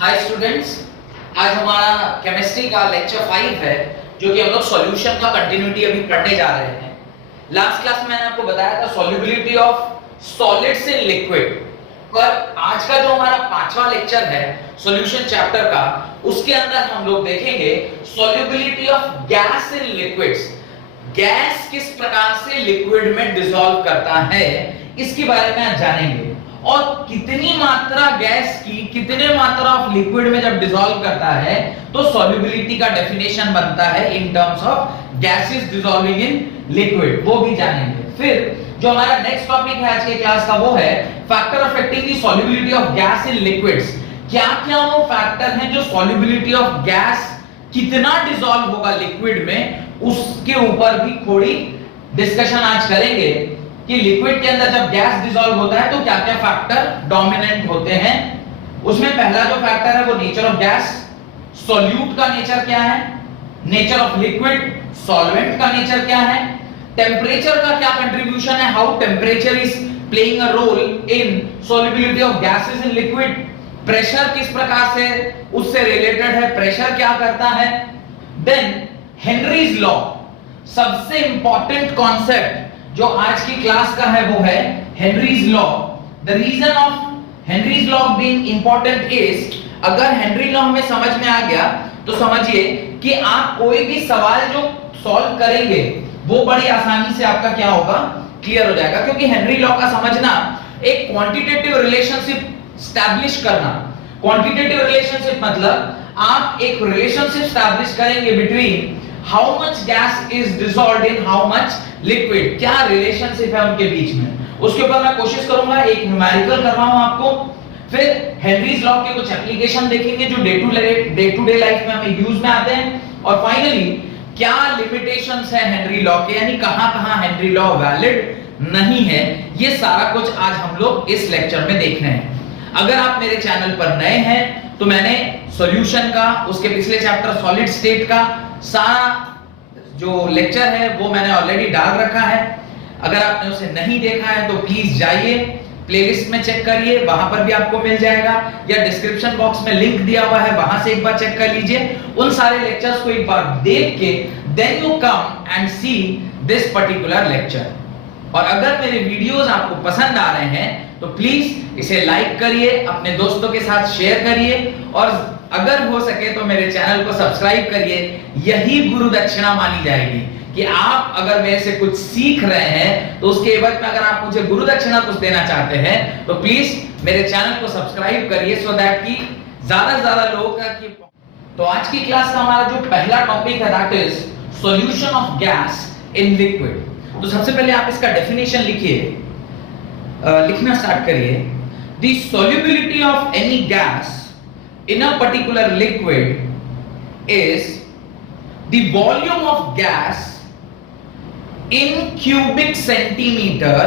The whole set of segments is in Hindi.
हाय स्टूडेंट्स, आज हमारा केमिस्ट्री का लेक्चर 5 है जो कि हम लोग सॉल्यूशन का कंटिन्यूटी अभी पढ़ने जा रहे हैं। लास्ट क्लास में मैंने आपको बताया था solubility of solids in liquid, पर आज का जो हमारा 5वां लेक्चर है सॉल्यूशन चैप्टर का, उसके अंदर हम लोग देखेंगे solubility of gas in liquids. Gas किस प्रकार से लिक्विड में डिसॉल्व करता है इसके बारे में आज जानेंगे, और कितनी मात्रा गैस की कितने मात्रा ऑफ लिक्विड में जब डिसॉल्व करता है तो सॉल्युबिलिटी का डेफिनेशन बनता है इन terms of gases dissolving in liquid, वो भी जानेंगे। फिर जो हमारा नेक्स्ट टॉपिक है आज के क्लास का वो है factor affecting the solubility of gas in liquids. क्या-क्या वो फैक्टर हैं जो सॉल्युबिलिटी ऑफ गैस कितना डिसॉल्व होगा लिक्विड में, उसके ऊपर भी थोड़ी डिस्कशन आज करेंगे कि लिक्विड के अंदर जब गैस डिसॉल्व होता है तो क्या-क्या फैक्टर डोमिनेंट होते हैं। उसमें पहला जो फैक्टर है वो नेचर ऑफ गैस, सॉल्यूट का नेचर क्या है, नेचर ऑफ लिक्विड, सॉल्वेंट का नेचर क्या है, टेम्परेचर का क्या कंट्रीब्यूशन है, how temperature is playing a role in solubility of gases in liquid, pressure किस प्रकार से उससे रिलेटेड है, प्रेशर क्या करता है। देन हेनरीज लॉ, सबसे इंपॉर्टेंट कॉन्सेप्ट जो आज की क्लास का है वो है Henry's law. The reason of Henry's law being important is, अगर हेनरी लॉ हमें समझ में आ गया तो समझिए कि आप कोई भी सवाल जो सॉल्व करेंगे वो बड़ी आसानी से आपका क्या होगा, क्लियर हो जाएगा, क्योंकि हेनरी लॉ का समझना एक क्वांटिटेटिव रिलेशनशिप स्टैब्लिश करना। क्वांटिटेटिव रिलेशनशिप मतलब आप एक रिलेशनशिप स्टैब्लिश करेंगे between how much gas is dissolved in how much liquid, क्या रिलेशनशिप है उनके बीच में, उसके ऊपर मैं कोशिश करूंगा एक न्यूमेरिकल कर रहा हूं आपको। फिर हेनरीज लॉ के कुछ एप्लीकेशन देखेंगे जो डे टू डे लाइफ में हमें यूज में आते हैं, और फाइनली क्या लिमिटेशंस है हेनरी लॉ के, यानी कहां-कहां हेनरी लॉ वैलिड नहीं है, ये सारा कुछ आज हम लोग इस लेक्चर में देख रहे हैं। अगर आप मेरे चैनल पर नए हैं तो मैंने सॉल्यूशन का, उसके पिछले चैप्टर सॉलिड स्टेट का सारा जो लेक्चर है वो मैंने ऑलरेडी डाल रखा है। अगर आपने उसे नहीं देखा है तो प्लीज जाइए प्लेलिस्ट में चेक करिए, वहां पर भी आपको मिल जाएगा, या डिस्क्रिप्शन बॉक्स में लिंक दिया हुआ है वहां से एक बार चेक कर लीजिए। उन सारे लेक्चर्स को एक बार देख के then you come and see this particular lecture. और अगर मेरे वीडियोस आपको पसंद आ रहे हैं तो प्लीज इसे लाइक करिए, अपने दोस्तों के साथ शेयर करिए, और अगर हो सके तो मेरे चैनल को सब्सक्राइब करिए। यही गुरु दक्षिणा मानी जाएगी कि आप अगर मेरे से कुछ सीख रहे हैं तो उसके एवज में अगर आप मुझे गुरु दक्षिणा कुछ देना चाहते हैं तो प्लीज मेरे चैनल को सब्सक्राइब करिए, सो दैट कि ज्यादा से ज्यादा लोगों का। तो आज की क्लास का हमारा जो पहला टॉपिक है that is solution of gas in liquid. तो सबसे पहले आप इसका डेफिनेशन लिखिए, लिखना स्टार्ट करिए। The solubility of any gas in a particular liquid is the volume of gas in cubic centimeter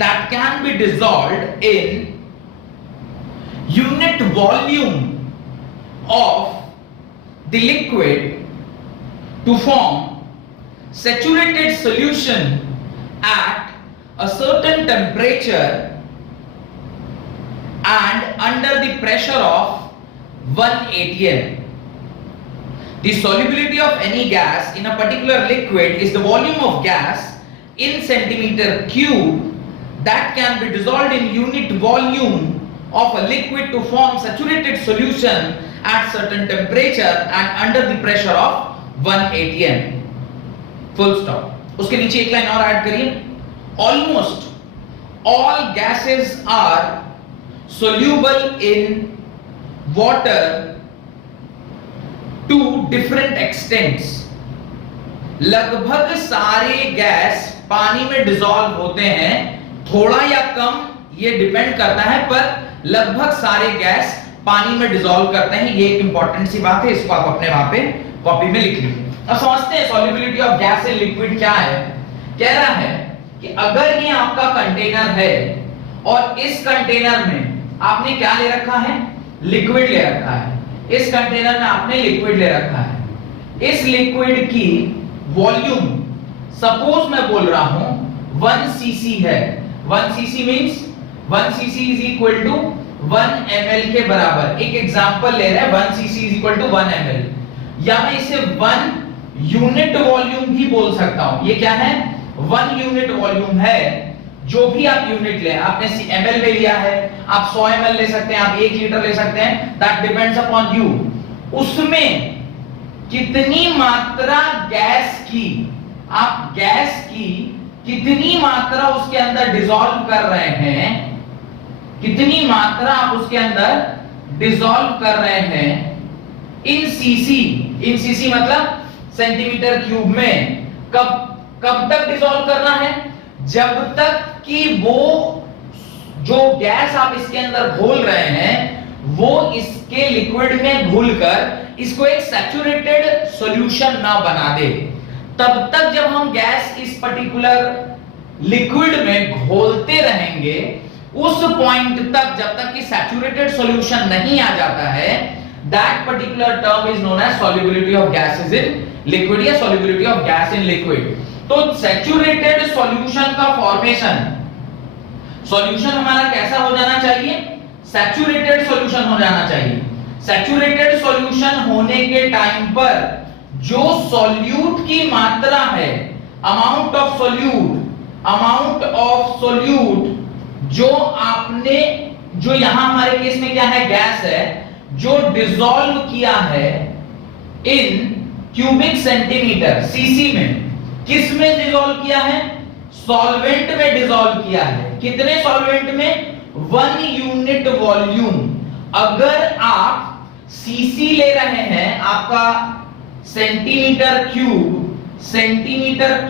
that can be dissolved in unit volume of the liquid to form saturated solution at a certain temperature and under the pressure of 1 atm. The solubility of any gas in a particular liquid is the volume of gas in centimeter cube that can be dissolved in unit volume of a liquid to form saturated solution at certain temperature and under the pressure of 1 atm. Full stop. उसके नीचे एक लाइन और ऐड करिए। Almost all gases are soluble in water to different extents. लगभग सारे गैस पानी में डिसॉल्व होते हैं, थोड़ा या कम ये डिपेंड करता है, पर लगभग सारे गैस पानी में डिसॉल्व करते हैं। ये एक इंपॉर्टेंट सी बात है, इसको आप अपने वहां पे कॉपी में लिख लीजिए। अब समझते हैं solubility of gas in liquid क्या है। कह रहा है कि अगर ये आपका कंटेनर है और इस कंटेनर में आपने क्या ले रखा है, लिक्विड ले रखा है, इस कंटेनर में आपने लिक्विड ले रखा है, इस लिक्विड की वॉल्यूम सपोज मैं बोल रहा हूं 1 cc है। 1 cc means 1 cc is equal to 1 ml के बराबर। एक एग्जांपल ले रहे हैं 1 cc is equal to 1 ml, या मैं इसे 1 यूनिट वॉल्यूम भी बोल सकता हूं। ये क्या है? 1 यूनिट वॉल्यूम है। जो भी आप यूनिट ले, आपने ml में लिया है, आप 100 ml ले सकते हैं, आप 1 लीटर ले सकते हैं, दैट डिपेंड्स अपॉन यू। उसमें कितनी मात्रा गैस की, आप गैस की कितनी मात्रा उसके अंदर डिसॉल्व कर रहे हैं, कितनी मात्रा आप उसके अंदर डिसॉल्व कर रहे हैं इन सीसी, इन सीसी मतलब सेंटीमीटर क्यूब में, कब तक डिसॉल्व करना है? जब तक कि वो जो गैस आप इसके अंदर घोल रहे हैं वो इसके लिक्विड में घुलकर इसको एक सैचुरेटेड सॉल्यूशन ना बना दे। तब तक जब हम गैस इस पर्टिकुलर लिक्विड में घोलते रहेंगे, उस पॉइंट तक जब तक कि सैचुरेटेड सॉल्यूशन नहीं आ जाता है, that particular term is known as solubility of gases in liquid या solubility of gas in liquid. तो सैचुरेटेड सॉल्यूशन का फॉर्मेशन, सॉल्यूशन हमारा कैसा हो जाना चाहिए? सैचुरेटेड सॉल्यूशन हो जाना चाहिए। सैचुरेटेड सॉल्यूशन होने के टाइम पर जो सॉल्यूट की मात्रा है, अमाउंट ऑफ सॉल्यूट जो आपने, जो यहां हमारे केस में क्या है, गैस है, जो डिसॉल्व किया है इन क्यूबिक सेंटीमीटर सीसी में, किस में डिसॉल्व किया है? सॉल्वेंट में डिसॉल्व किया है। कितने सॉल्वेंट में? 1 यूनिट वॉल्यूम। अगर आप सीसी ले रहे हैं, आपका सेंटीमीटर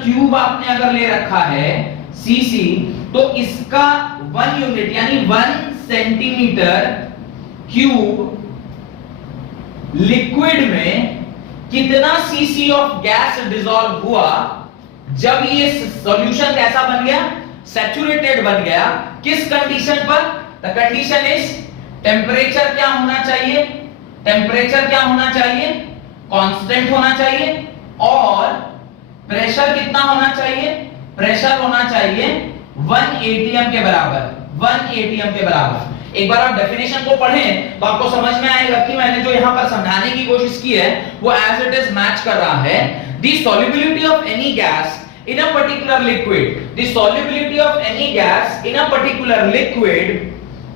क्यूब आपने अगर ले रखा है सीसी, तो इसका 1 यूनिट यानी 1 सेंटीमीटर क्यूब लिक्विड में कितना सीसी ऑफ गैस डिसॉल्व हुआ। जब ये सॉल्यूशन कैसा बन गया? सैचुरेटेड बन गया। किस कंडीशन पर? द कंडीशन इज टेम्परेचर क्या होना चाहिए? टेम्परेचर क्या होना चाहिए? कांस्टेंट होना चाहिए। और प्रेशर कितना होना चाहिए? प्रेशर होना चाहिए 1 एटीएम के बराबर, 1 एटीएम के बराबर। एक बार आप डेफिनेशन को पढ़ें तो आपको समझ में आएगा कि मैंने जो यहां पर समझाने की कोशिश की है वो एज इट इज मैच कर रहा है। The solubility of any gas in a particular liquid, the solubility of any gas in a particular liquid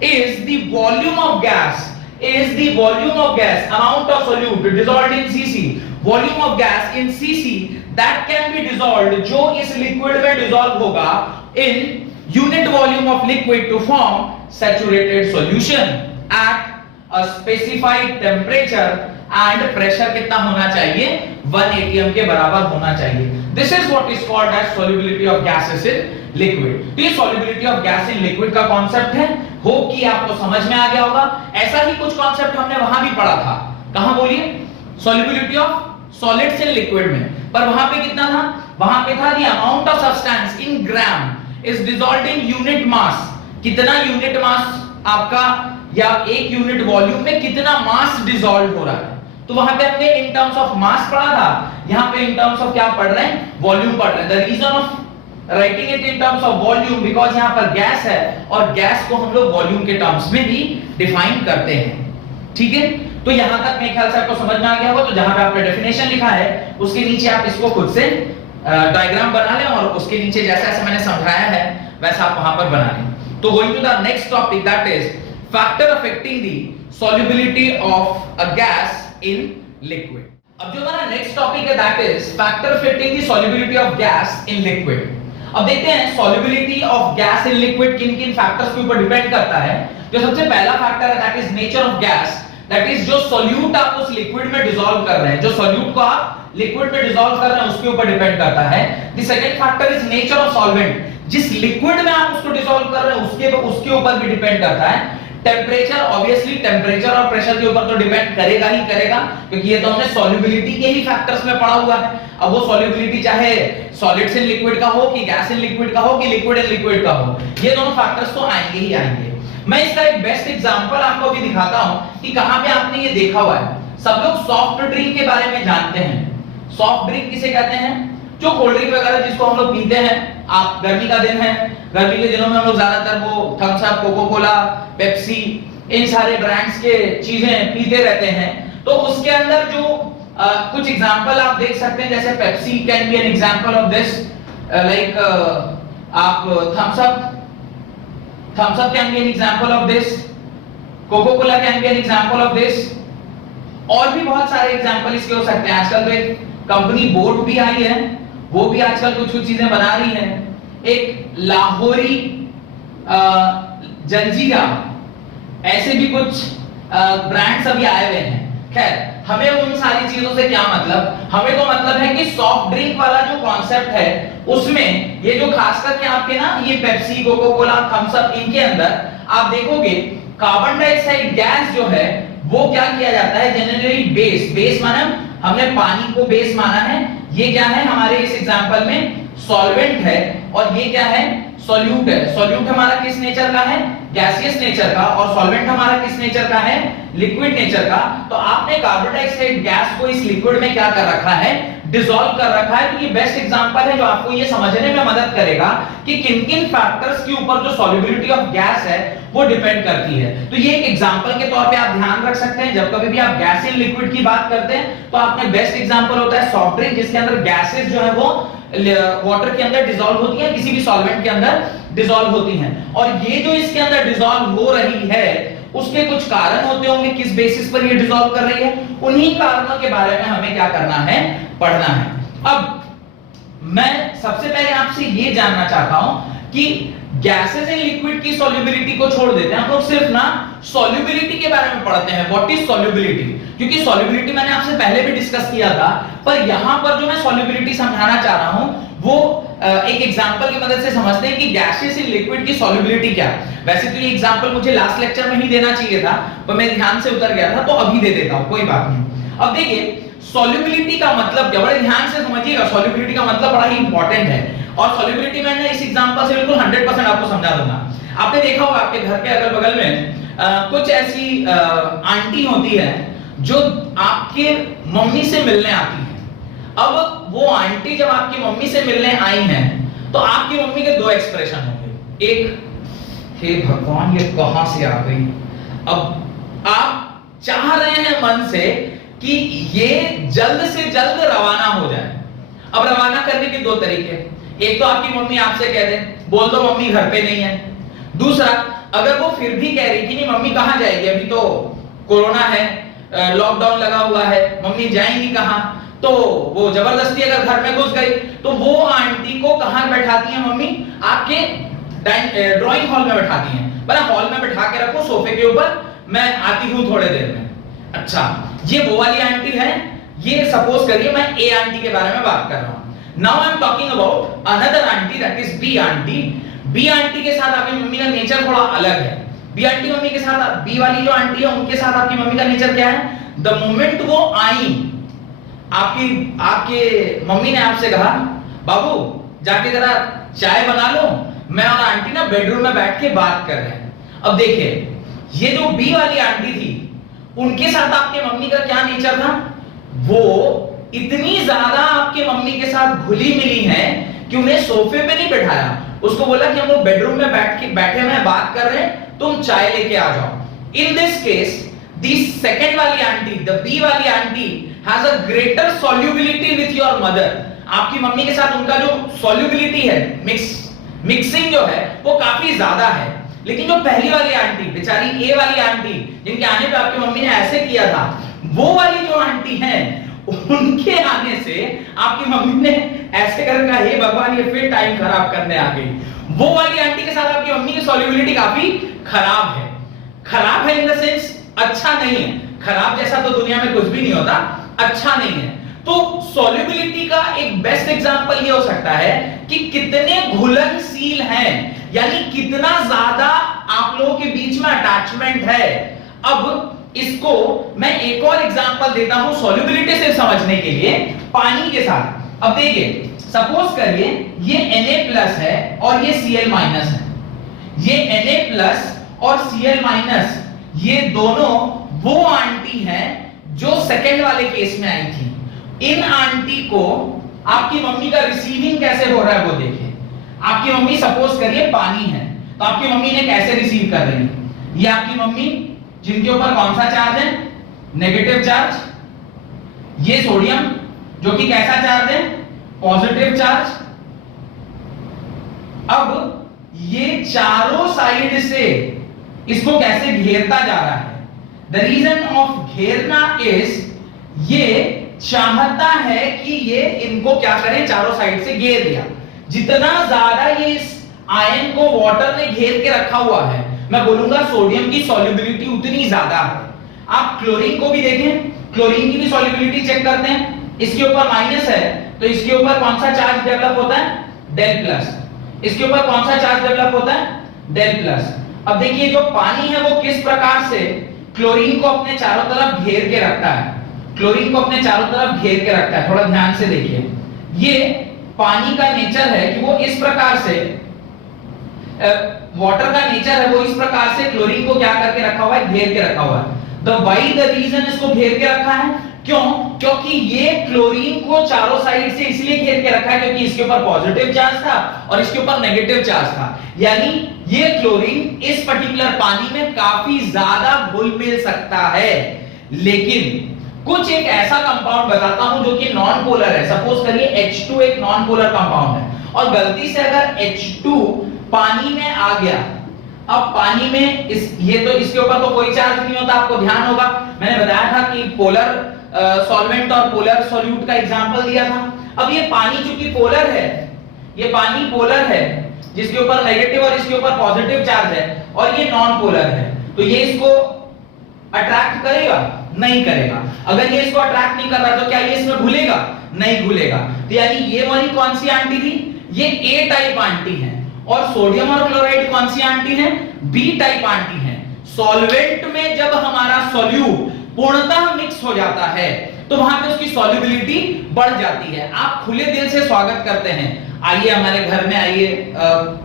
is the volume of gas, amount of solute dissolved in cc, volume of gas in cc that can be dissolved, जो इस liquid में dissolve होगा in unit volume of liquid to form saturated solution at a specified temperature and pressure कितना होना चाहिए? 1 atm के बराबर होना चाहिए। This is what is called as solubility of gases in liquid। तो ये solubility of gas in liquid का कॉन्सेप्ट है। होप कि आपको समझ में आ गया होगा। ऐसा ही कुछ कॉन्सेप्ट हमने वहां भी पढ़ा था। कहां बोलिए? solubility of solids in liquid में। पर वहां पे कितना था? वहां पे था the amount of substance in gram is dissolved in unit mass। कितना यूनिट मास आपका या एक यूनिट वॉल्यूम में कितना मास डिसॉल्व हो रहा है। तो वहां पे हमने इन टर्म्स ऑफ मास पढ़ा था, यहां पे इन टर्म्स ऑफ क्या पढ़ रहे हैं? वॉल्यूम पढ़ रहे हैं। The reason of writing it in terms of volume because यहां पर गैस है और गैस को हम लोग वॉल्यूम के टर्म्स में ही डिफाइन करते हैं। ठीक है, तो यहां तक मेरे ख्याल से आपको समझ में आ गया होगा। तो जहां पे आपने डेफिनेशन लिखा है उसके नीचे आप इसको खुद से डायग्राम बना लें और उसके नीचे जैसा जैसा मैंने समझाया है वैसा आप वहां पर बना लें। तो going to the next topic, that is factor affecting the solubility of a gas in liquid. अब जो हमारा नेक्स्ट टॉपिक है that is factor affecting the solubility of gas in liquid. अब देखते हैं solubility of gas in liquid किन-किन फैक्टर्स के ऊपर डिपेंड करता है। जो सबसे पहला फैक्टर है that is nature of gas, that is जो सॉल्यूट आप उस लिक्विड में डिसॉल्व कर रहे हैं, जो सॉल्यूट को आप लिक्विड में डिसॉल्व कर रहे हैं उसके ऊपर डिपेंड करता है। The second factor is nature of solvent, जिस लिक्विड में आप उसको डिसॉल्व कर रहे हैं उसके ऊपर भी डिपेंड करता है। टेम्परेचर, ऑब्वियसली टेम्परेचर और प्रेशर के ऊपर तो डिपेंड करेगा ही करेगा, क्योंकि ये तो हमने सॉल्युबिलिटी के ही फैक्टर्स में पढ़ा हुआ है। अब वो सॉल्युबिलिटी चाहे सॉलिड्स इन लिक्विड का हो कि गैस इन लिक्विड का हो कि लिक्विड इन लिक्विड का हो, ये दोनों फैक्टर्स तो आएंगे ही आएंगे। मैं इसका एक बेस्ट एग्जांपल आपको भी दिखाता हूं कि कहां पे आपने ये देखा हुआ है। सब लोग सॉफ्ट ड्रिंक के बारे में जानते हैं। सॉफ्ट ड्रिंक किसे कहते हैं? जो कोल्ड ड्रिंक वगैरह जिसको हम लोग पीते हैं। आप गर्मी का दिन है, गर्मी के दिनों में हम लोग ज्यादातर वो Thums Up, Coca Cola, Pepsi इन सारे ब्रांड्स के चीजें पीते रहते हैं, तो उसके अंदर जो कुछ एग्जांपल आप देख सकते हैं, जैसे Pepsi can be an example of this, like आप Thums Up can be an example of this, Coca Cola can be an example of this, और भी बहुत सारे एग्जांपल इसके हो सकते हैं। आजकल तो एक कंपनी बोट भी आई है, वो भी आजकल कुछ कुछ चीजें बना रही है। एक लाहौरी जंजीरा, ऐसे भी कुछ ब्रांड्स अभी आए हुए हैं। खैर, हमें उन सारी चीजों से क्या मतलब, हमें तो मतलब है कि सॉफ्ट ड्रिंक वाला जो कॉन्सेप्ट है उसमें ये जो खास करके आपके ना ये Pepsi, coca cola, Thums Up, इनके अंदर आप देखोगे कार्बन डाइऑक्साइड गैस जो है वो क्या किया जाता है, जनरली बेस माना हमने पानी को बेस माना है, ये क्या है हमारे इस एग्जांपल में सॉल्वेंट है, और ये क्या है सॉल्यूट है। सॉल्यूट हमारा किस नेचर का है, गैसियस नेचर का, और सॉल्वेंट हमारा किस नेचर का है, लिक्विड नेचर का। तो आपने कार्बन डाइऑक्साइड गैस को इस लिक्विड में क्या कर रखा है, डिसॉल्व कर रखा है। तो ये बेस्ट एग्जांपल है जो आपको ये समझने में मदद करेगा कि किन-किन फैक्टर्स के ऊपर जो सॉल्युबिलिटी ऑफ गैस है वो डिपेंड करती है। तो ये एक एग्जांपल के तौर पे आप ध्यान रख सकते हैं, जब कभी भी आप गैस इन लिक्विड की बात करते हैं तो आपने बेस्ट एग्जांपल होता है सॉफ्ट ड्रिंक, जिसके अंदर गैसेस जो है वो वाटर के अंदर डिसॉल्व होती है, किसी भी सॉल्वेंट के अंदर डिसॉल्व होती हैं। और ये जो इसके अंदर डिसॉल्व हो रही है उसके कुछ कारण होते होंगे, किस बेसिस पर ये डिसॉल्व कर रही है, उन्हीं कारणों के बारे में हमें क्या करना है, पढ़ना है। अब मैं सबसे पहले आपसे ये जानना चाहता हूं कि गैसेस इन लिक्विड की सॉल्युबिलिटी को छोड़ देते हैं, हम लोग सिर्फ ना सॉल्युबिलिटी के बारे में पढ़ते हैं, व्हाट इज सॉल्युबिलिटी। क्योंकि सॉल्युबिलिटी मैंने आपसे पहले भी डिस्कस किया था, पर यहां पर जो मैं सॉल्युबिलिटी समझाना चाह रहा हूं वो एक एग्जांपल की मदद से समझते हैं कि गैसेस इन लिक्विड की सॉल्युबिलिटी क्या है। वैसे तो ये एग्जांपल मुझे लास्ट लेक्चर में ही देना चाहिए था, पर मैं ध्यान से उतर गया था, तो अभी दे देता हूं, कोई बात नहीं। अब देखिए सॉल्युबिलिटी का मतलब क्या, बड़े ध्यान से समझिएगा, सॉल्युबिलिटी का मतलब बड़ा ही इंपॉर्टेंट है, और सॉल्युबिलिटी मैंने इस एग्जांपल से बिल्कुल 100% आपको समझा दूंगा। आपने देखा होगा आपके घर के अगल बगल में कुछ ऐसी आंटी होती है जो आपके मम्मी से मिलने आती है। अब वो आंटी जब आपकी मम्मी से मिलने आई हैं तो आपकी मम्मी के दो एक्सप्रेशन होंगे, एक हे भगवान ये कहां से आ गई। अब आप चाह रहे हैं मन से कि ये जल्द से जल्द रवाना हो जाए। अब रवाना करने के दो तरीके, एक तो आपकी मम्मी आपसे कह दे बोल दो मम्मी घर पे नहीं है, दूसरा अगर वो फिर भी कह रही कि नहीं मम्मी कहां जाएगी, अभी तो कोरोना है, लॉकडाउन लगा हुआ है, मम्मी जाएंगी कहां, तो वो जबरदस्ती अगर घर में घुस गई तो वो आंटी को कहां बैठाती है मम्मी, आपके ड्राइंग हॉल में बैठाती हैं, बड़ा हॉल में बैठा के रखो सोफे के ऊपर, मैं आती हूं थोड़े देर में। अच्छा ये वो वाली आंटी है, ये सपोज करिए मैं ए आंटी के बारे में बात कर रहा हूं। Now I am talking about another aunty, that is B aunty. B aunty के साथ आपकी मम्मी का नेचर थोड़ा अलग है। बी आंटी मम्मी के साथ, बी वाली जो आंटी है उनके साथ आपकी मम्मी का नेचर क्या है, द मोमेंट वो आई, आपके मम्मी ने आपसे कहा बाबू जाके जरा चाय बना लो, मैं और आंटी ना बेडरूम में बैठ के बात कर रहे हैं। अब देखिए ये जो बी वाली आंटी थी उनके साथ आपके मम्मी का क्या नेचर था, वो इतनी ज्यादा आपके मम्मी के साथ घुली मिली है कि उन्हें सोफे पे नहीं बैठाया, उसको बोला कि हम लोग बेडरूम में बैठे हुए बात कर रहे हैं, तुम चाय लेके आ जाओ। In this case the second वाली आंटी, द बी वाली aunty has a greater solubility with your mother. आपकी मम्मी के साथ उनका जो सॉल्युबिलिटी है, मिक्सिंग जो है वो काफी ज्यादा है। लेकिन जो पहली वाली आंटी बेचारी ए वाली आंटी जिनके आने पे आपकी मम्मी ने ऐसे किया था, वो वाली जो आंटी है उनके आने से आपकी मम्मी ने ऐसे कर कहा हे भगवान ये फिर टाइम खराब करने आ गई। वो वाली आंटी के साथ आपकी मम्मी की सॉल्युबिलिटी काफी खराब है। खराब है इन द सेंस अच्छा नहीं है, खराब जैसा तो दुनिया में कुछ भी नहीं होता, अच्छा नहीं है। तो सॉल्युबिलिटी का एक बेस्ट एग्जांपल ये हो सकता है कि कितने घुलनशील हैं, यानी कितना ज्यादा आप लोगों के बीच में अटैचमेंट है। अब इसको मैं एक और एग्जांपल देता हूं सॉल्युबिलिटी से समझने के लिए, पानी के साथ। अब देखिए सपोज करिए ये Na+ है और ये Cl- है, ये Na+ और Cl- ये दोनों वो आंटी हैं जो सेकंड वाले केस में आई थी। इन आंटी को आपकी मम्मी का रिसीविंग कैसे हो रहा है वो देखिए। आपकी मम्मी सपोज करिए पानी है, तो आपकी मम्मी ने कैसे रिसीव कर रही है, ये आपकी मम्मी जिनके ऊपर कौन सा चार्ज है, नेगेटिव चार्ज। ये सोडियम जो कि कैसा चार्ज है, पॉजिटिव चार्ज। अब ये चारों साइड से इसको कैसे घेरता जा रहा है, द रीजन ऑफ घेरना इज ये चाहता है कि ये इनको क्या करें, चारों साइड से घेर लिया। जितना ज्यादा ये इस आयन को वाटर ने घेर के रखा हुआ है, मैं बोलूंगा सोडियम की सॉल्युबिलिटी उतनी ज्यादा है। आप क्लोरीन को भी देखें, क्लोरीन की भी सॉल्युबिलिटी चेक करते हैं, इसके ऊपर माइनस है तो इसके ऊपर कौन सा चार्ज डेवलप होता है, डेल प्लस। इसके ऊपर कौन सा चार्ज डेवलप होता है, डेल प्लस। अब देखिए जो पानी है वो किस प्रकार से क्लोरीन को अपने चारों तरफ घेर के रखता है, क्लोरीन को अपने चारों तरफ घेर के रखता है। थोड़ा ध्यान से देखिए, ये पानी का नेचर है कि वो इस प्रकार से, वाटर का नेचर है वो इस प्रकार से क्लोरीन को क्या करके रखा हुआ है, घेर के रखा हुआ है। द रीजन इसको घेर के रखा है, क्यों, क्योंकि ये क्लोरीन को चारों साइड से इसलिए घेर के रखा है क्योंकि इसके ऊपर पॉजिटिव चार्ज था और इसके ऊपर नेगेटिव चार्ज था। यानी ये क्लोरीन इस पर्टिकुलर पानी में काफी ज्यादा घुल मिल सकता है। लेकिन कुछ एक ऐसा कंपाउंड बताता हूं जो कि नॉन पोलर है। सपोज करिए H2 एक नॉन पोलर कंपाउंड है और गलती से अगर H2 पानी में आ गया, अब पानी में ये तो इसके ऊपर तो कोई चार्ज नहीं होता, आपको ध्यान होगा मैंने बताया था कि पोलर सॉल्वेंट और पोलर सॉल्यूट का एग्जांपल दिया था। अब ये पानी चूंकि पोलर है, ये पानी पोलर है जिसके ऊपर नेगेटिव और इसके ऊपर पॉजिटिव चार्ज है, और ये नॉन पोलर है, तो ये इसको अट्रैक्ट करेगा, नहीं करेगा। अगर ये इसको अट्रैक्ट नहीं कर रहा तो क्या ये इसमें घुलेगा, नहीं घुलेगा। तो यानी ये वाली कौन सी आंटी थी, ये ए टाइप आंटी है, और सोडियम और क्लोराइड कौन सी आंटी है, बी टाइप आंटी है। सॉल्वेंट में जब हमारा सॉल्यूट पूर्णतः मिक्स हो जाता है तो वहां पे उसकी सॉल्युबिलिटी बढ़ जाती है। आप खुले दिल से स्वागत करते हैं, आइए हमारे घर में आइए,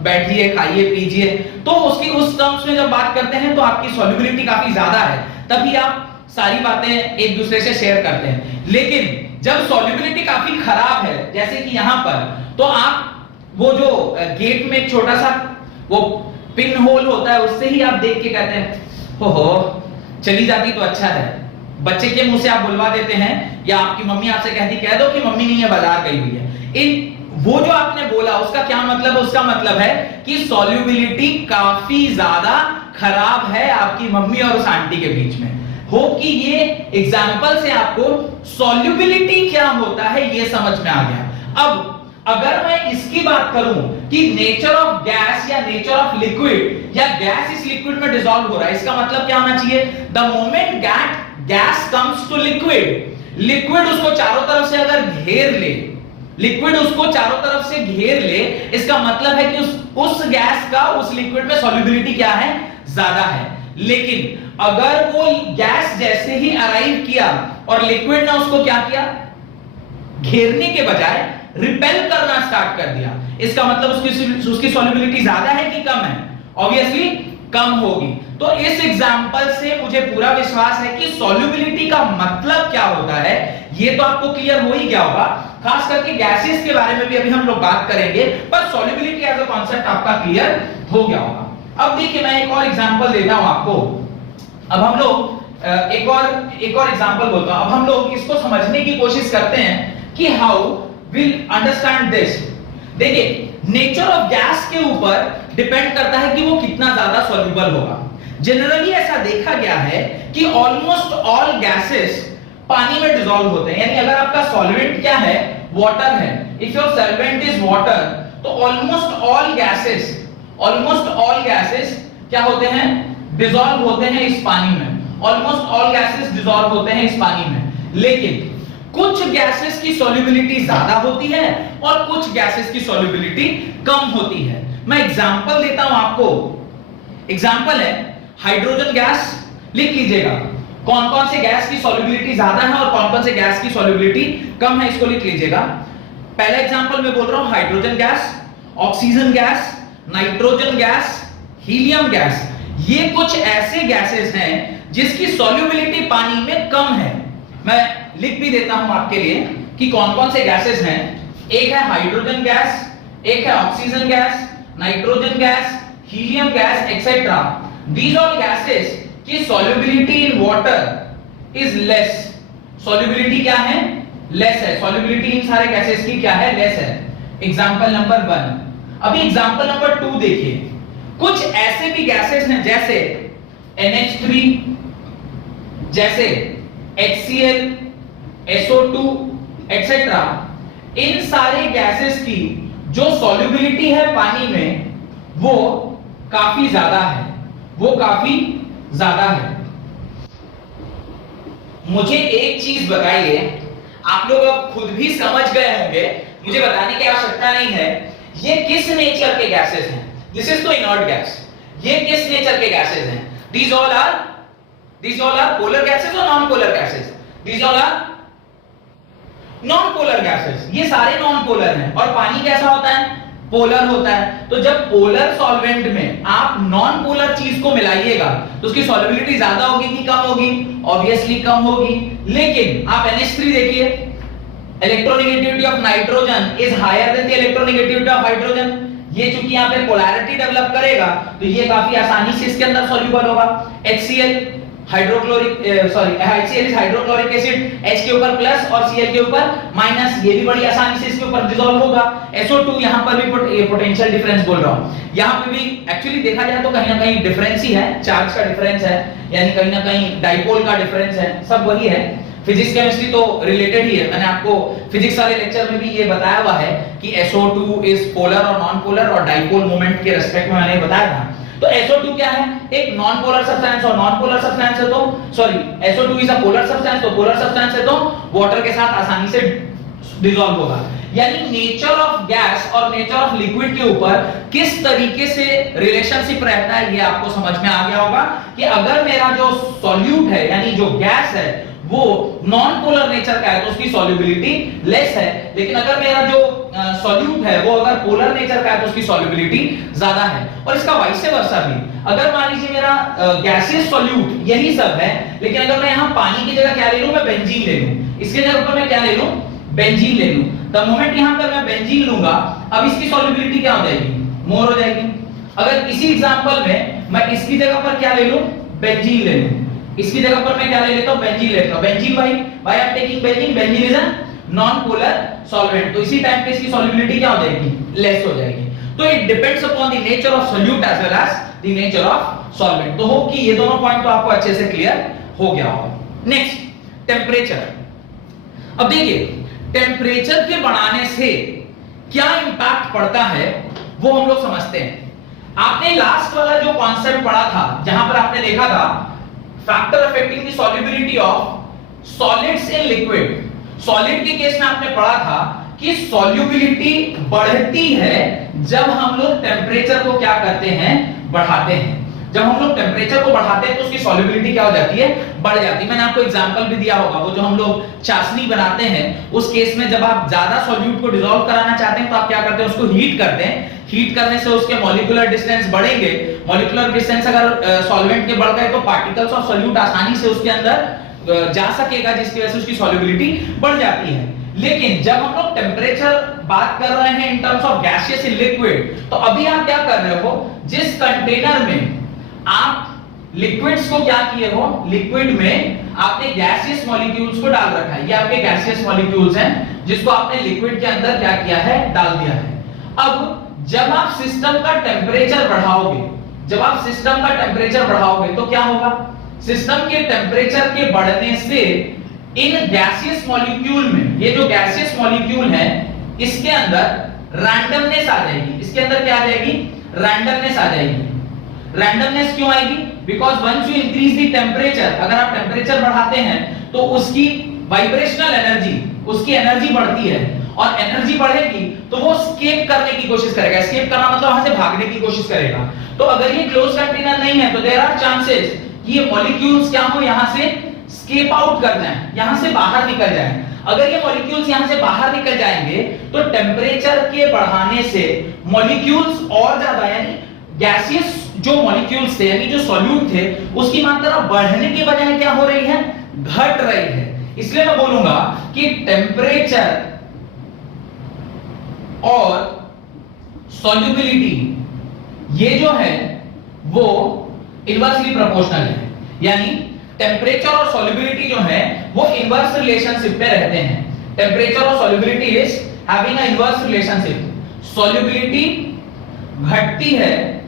बैठिए, खाइए, पीजिए, तो उसकी उस टर्म्स में जब बात करते हैं तो आपकी सॉल्युबिलिटी काफी ज्यादा है, तभी आप सारी बातें एक दूसरे से शेयर करते हैं। लेकिन जब सॉल्युबिलिटी काफी खराब है, जैसे कि यहां पर, तो आप वो जो गेट में एक छोटा सा वो पिन होल होता है, उससे ही आप देख के कहते हैं हो चली जाती तो अच्छा है। बच्चे के मुंह से आप बुलवा देते हैं, या आपकी मम्मी आपसे कहती कह दो कि मम्मी नहीं है, बाजार गई हुई है। वो जो आपने बोला उसका क्या मतलब, उसका मतलब है कि सॉल्युबिलिटी काफी ज्यादा खराब है आपकी मम्मी और उस आंटी के बीच में। होप कि ये एग्जांपल से आपको सॉल्युबिलिटी क्या होता है ये समझ में आ गया। अब अगर मैं इसकी बात करूं कि नेचर ऑफ गैस या नेचर ऑफ लिक्विड, या गैस इस लिक्विड में डिसॉल्व हो रहा है, इसका मतलब क्या होना चाहिए, the moment gas comes to liquid, liquid उसको चारों तरफ से अगर घेर ले, लिक्विड उसको चारों तरफ से घेर ले, इसका मतलब है कि उस गैस का उस लिक्विड में सॉल्युबिलिटी क्या है, ज्यादा है। लेकिन अगर वो गैस जैसे ही अराइव किया और लिक्विड ने उसको क्या किया, घेरने के बजाय रिपेल करना स्टार्ट कर दिया, इसका मतलब उसकी सॉल्युबिलिटी ज्यादा है कि कम है, ऑब्वियसली कम होगी। तो इस एग्जांपल से मुझे पूरा विश्वास है कि सॉल्युबिलिटी का मतलब क्या होता है ये तो आपको क्लियर हो ही गया होगा। खास करके गैसेस के बारे में भी अभी हम लोग बात करेंगे, पर सॉल्युबिलिटी एज अ कांसेप्ट आपका क्लियर हो गया होगा। अब देखिए मैं एक और एग्जांपल देता हूं आपको। अब हम लोग एक और एग्जांपल बोलता हूं। अब हम लोग इसको समझने की कोशिश करते हैं कि हाउ विल अंडरस्टैंड दिस। देखिए नेचर ऑफ गैस के ऊपर डिपेंड करता है कि वो कितना ज्यादा सॉल्युबल होगा। जनरली ऐसा देखा गया है कि ऑलमोस्ट ऑल गैसेस पानी में डिसॉल्व होते हैं। यानी अगर आपका सॉल्वेंट क्या है, वाटर है, if your solvent is water, तो ऑलमोस्ट ऑल गैसेस क्या होते हैं, डिसॉल्व होते हैं इस पानी में। ऑलमोस्ट ऑल गैसेस डिसॉल्व होते हैं इस पानी में। लेकिन कुछ गैसेस की सॉल्युबिलिटी ज्यादा होती है और कुछ गैसेस की सॉल्युबिलिटी कम होती है। मैं एग्जांपल देता हूं आपको। एग्जांपल है हाइड्रोजन गैस, लिख लीजिएगा कौन कौन से गैस की सॉल्युबिलिटी ज्यादा है और कौन कौन से गैस की सॉल्युबिलिटी कम है, इसको लिख लीजिएगा। पहला एग्जांपल मैं बोल रहा हूं hydrogen gas, oxygen gas, nitrogen gas, helium gas. ये कुछ ऐसे गैसेस हैं जिसकी सॉल्युबिलिटी पानी में कम है। मैं लिख भी देता हूं आपके लिए कि कौन कौन से गैसेस हैं। एक है हाइड्रोजन गैस, एक है oxygen gas, nitrogen gas, helium gas, etcetera. These all gases कि solubility in water is less, solubility क्या है, लेस है, सॉल्युबिलिटी इन सारे गैसेस की क्या है, लेस है। Example number 1। अभी एग्जांपल नंबर 2 देखिए, कुछ ऐसे भी गैसेस हैं जैसे NH3, जैसे HCl, SO2 एटसेट्रा, इन सारे गैसेस की जो सॉल्युबिलिटी है पानी में वो काफी ज्यादा है, वो काफी ज्यादा है। मुझे एक चीज बताइए, आप लोग अब खुद भी समझ गए होंगे, मुझे बताने की आवश्यकता नहीं है, ये किस नेचर के गैसेस हैं? दिस इज तो इनर्ट गैस, ये किस नेचर के गैसेस हैं? These all are polar gases or non-polar gases? These all are non-polar gases, ये सारे non-polar हैं। और पानी कैसा होता है? पोलर होता है। तो जब पोलर सॉल्वेंट में आप नॉन पोलर चीज को मिलाइएगा तो उसकी सॉल्युबिलिटी ज्यादा होगी कि कम होगी? ऑब्वियसली कम होगी। लेकिन आप NH3 देखिए, electronegativity of nitrogen is higher than the electronegativity of hydrogen. ये चूंकि यहाँ पे पोलैरिटी डेवलप करेगा तो ये काफी आसानी से इसके अंदर सॉल्युबल होगा। HCl HCl is hydrochloric acid, H के ऊपर प्लस और Cl के ऊपर माइनस, ये भी बड़ी आसानी से इसके ऊपर डिसॉल्व होगा। SO2 यहाँ पर भी पोटेंशियल डिफरेंस बोल रहा हूँ, यहाँ पे भी एक्चुअली देखा जाए तो कहीं ना कहीं डिफरेंस ही है, चार्ज का डिफरेंस है, यानी कहीं ना कहीं डाइपोल का डिफरेंस है, सब वही है। फिजिक्स केमिस्ट्री तो रिलेटेड ही है, मैंने आपको फिजिक्स वाले लेक्चर में भी ये बताया हुआ है कि SO2 इज पोलर और नॉन पोलर, और डाइपोल मोमेंट के रिस्पेक्ट में मैंने बताया था। तो SO2 क्या है? एक नॉन पोलर सब्सटेंस, और नॉन पोलर सब्सटेंस है तो sorry SO2 is a polar substance, तो पोलर सब्सटेंस है तो वाटर के साथ आसानी से डिसॉल्व होगा। यानी नेचर ऑफ गैस और नेचर ऑफ लिक्विड के ऊपर किस तरीके से रिलेशनशिप रहता है ये आपको समझ में आ गया होगा कि अगर मेरा जो सॉल्यूट है यानी जो गैस है वो नॉन पोलर नेचर का है तो उसकी सॉल्युबिलिटी लेस है, लेकिन अगर मेरा जो सॉल्यूट है वो अगर पोलर नेचर का है तो उसकी सॉल्युबिलिटी ज्यादा है। और इसका वाइस वर्सा भी, अगर मान लीजिए मेरा गैसियस सॉल्यूट यही सब है, लेकिन अगर मैं यहाँ पानी की जगह क्या ले लूं, मैं बेंजीन ले लूं, इसके जगह पर मैं क्या ले लूं, बेंजीन ले लूं, द मोमेंट यहाँ पर मैं बेंजीन लूंगा, अब इसकी सॉल्युबिलिटी क्या हो जाएगी, मोर हो जाएगी। अगर इसी एग्जांपल में मैं इसकी जगह पर क्या ले लूं, बेंजीन ले लूं, इसकी जगह पर मैं क्या ले लेता हूं, बेंजीन ले लेता हूं। बेंजीन भाई I am taking benzene, benzene is a non polar solvent, तो इसी टाइम पे इसकी सॉल्युबिलिटी क्या हो जाएगी, लेस हो जाएगी। तो it depends upon the nature of solute as well as the nature of solvent. तो होप कि ये दोनों पॉइंट तो आपको अच्छे से क्लियर हो गया होगा। Next, temperature. अब देखिए टेंपरेचर के बढ़ाने से क्या इंपैक्ट पड़ता है वो हम लोग समझते हैं। आपने लास्ट वाला जो कॉन्सेप्ट पढ़ा था जहां पर आपने देखा था factor affecting the solubility of solids in liquid, solid के केस में आपने पढ़ा था कि सॉल्युबिलिटी बढ़ती है जब हम लोग टेंपरेचर को क्या करते हैं, बढ़ाते हैं। जब हम लोग टेंपरेचर को बढ़ाते हैं तो उसकी सॉल्युबिलिटी क्या हो जाती है, बढ़ जाती है। मैंने आपको एग्जांपल भी दिया होगा, वो जो हम लोग चाशनी बनाते हैं उस केस में जब आप ज्यादा सॉल्यूट को डिसॉल्व कराना चाहते हैं तो आप क्या करते हैं, उसको हीट करते हैं। हीट करने से उसके मॉलिक्यूलर डिस्टेंस बढ़ेंगे, मॉलिक्यूलर डिस्टेंस अगर सॉल्वेंट के बढ़ गए तो पार्टिकल्स ऑफ सॉल्यूट आसानी से उसके अंदर जा सकेगा, जिसकी वजह से उसकी सॉल्युबिलिटी बढ़ जाती है। लेकिन जब हम लोग टेंपरेचर बात कर रहे हैं इन terms of gaseous in liquid, तो अभी आप क्या कर रहे हो, जिस कंटेनर में आप लिक्विड्स को क्या किए हो, लिक्विड में आपने गैसियस मॉलिक्यूल्स को डाल रखा है, ये आपके गैसियस मॉलिक्यूल्स हैं जिसको आपने लिक्विड के अंदर क्या किया है, डाल दिया है। अब जब आप सिस्टम का टेंपरेचर बढ़ाओगे, जब आप सिस्टम का टेंपरेचर बढ़ाओगे तो क्या होगा, सिस्टम के टेंपरेचर के बढ़ने से इन गैसियस मॉलिक्यूल में, ये जो गैसियस मॉलिक्यूल है इसके अंदर रैंडमनेस आ जाएगी, इसके अंदर क्या आ जाएगी, रैंडमनेस आ जाएगी। रैंडमनेस क्यों आएगी, because once you increase the temperature, अगर आप टेंपरेचर बढ़ाते हैं तो उसकी वाइब्रेशनल एनर्जी, उसकी एनर्जी बढ़ती है, और एनर्जी बढ़ेगी तो वो स्केप करने की कोशिश करेगा। स्केप करना मतलब वहां से भागने की कोशिश करेगा। तो अगर ये क्लोज कंटेनर नहीं है तो देयर आर चांसेस कि ये मॉलिक्यूल्स क्या हो, यहां से स्केप आउट कर जाएं, यहां से बाहर निकल जाएं। अगर ये मॉलिक्यूल्स यहां से बाहर निकल जाएंगे तो टेंपरेचर के बढ़ाने से मॉलिक्यूल्स और ज्यादा, यानी गैसियस जो मॉलिक्यूल्स थे यानी जो सॉल्यूट थे उसकी मात्रा बढ़ने के बजाय क्या हो रही है, घट रही है। इसलिए मैं बोलूंगा कि टेंपरेचर और सॉल्युबिलिटी ये जो है वो इनवर्सली प्रोपोर्शनल है। यानी टेम्परेचर और सॉल्युबिलिटी जो है वो इनवर्स रिलेशनशिप पे रहते हैं। टेम्परेचर और solubility is having a inverse relationship. Solubility घटती है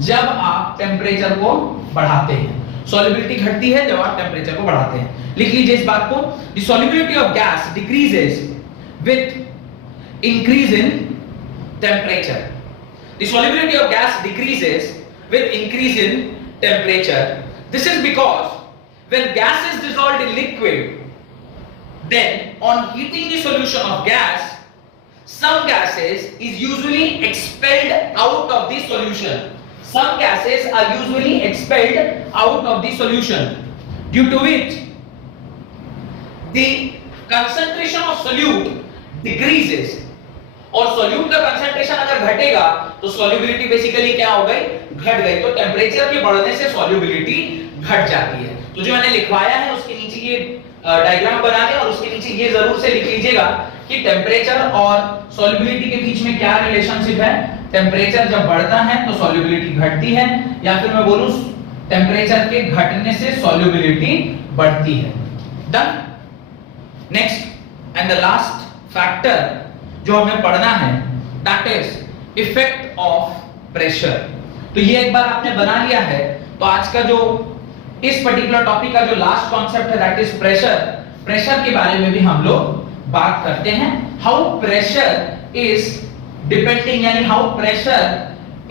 जब आप टेम्परेचर को बढ़ाते हैं। सॉल्युबिलिटी घटती है जब आप टेम्परेचर को बढ़ाते हैं। लिख लीजिए इस बात को, the solubility of gas decreases with increase in temperature. The solubility of gas decreases with increase in temperature. This is because when gas is dissolved in liquid, then on heating the solution of gas, some gases is usually expelled out of the solution. Some gases are usually expelled out of the solution, due to which the concentration of solute decreases. और सॉल्यूट का कंसंट्रेशन अगर घटेगा तो सॉल्युबिलिटी बेसिकली क्या हो गई, घट गई। तो टेम्परेचर के बढ़ने से सॉल्युबिलिटी घट जाती है। तो जो मैंने लिखवाया है उसके नीचे ये डायग्राम बना लें और उसके नीचे ये जरूर से लिख लीजिएगा कि टेम्परेचर और सॉल्युबिलिटी के बीच में क्या रिलेशनशिप है। टेम्परेचर जब बढ़ता है तो सॉल्युबिलिटी घटती है, या फिर मैं बोलूं टेम्परेचर के घटने से सॉल्युबिलिटी बढ़ती है। Done. Next and the last factor जो हमें पढ़ना है, that is effect of pressure. तो ये एक बार आपने बना लिया है तो आज का जो इस पर्टिकुलर टॉपिक का जो लास्ट कॉन्सेप्ट है दैट इज प्रेशर। प्रेशर के बारे में भी हम लोग बात करते हैं। हाउ प्रेशर इज डिपेंडिंग, यानी how pressure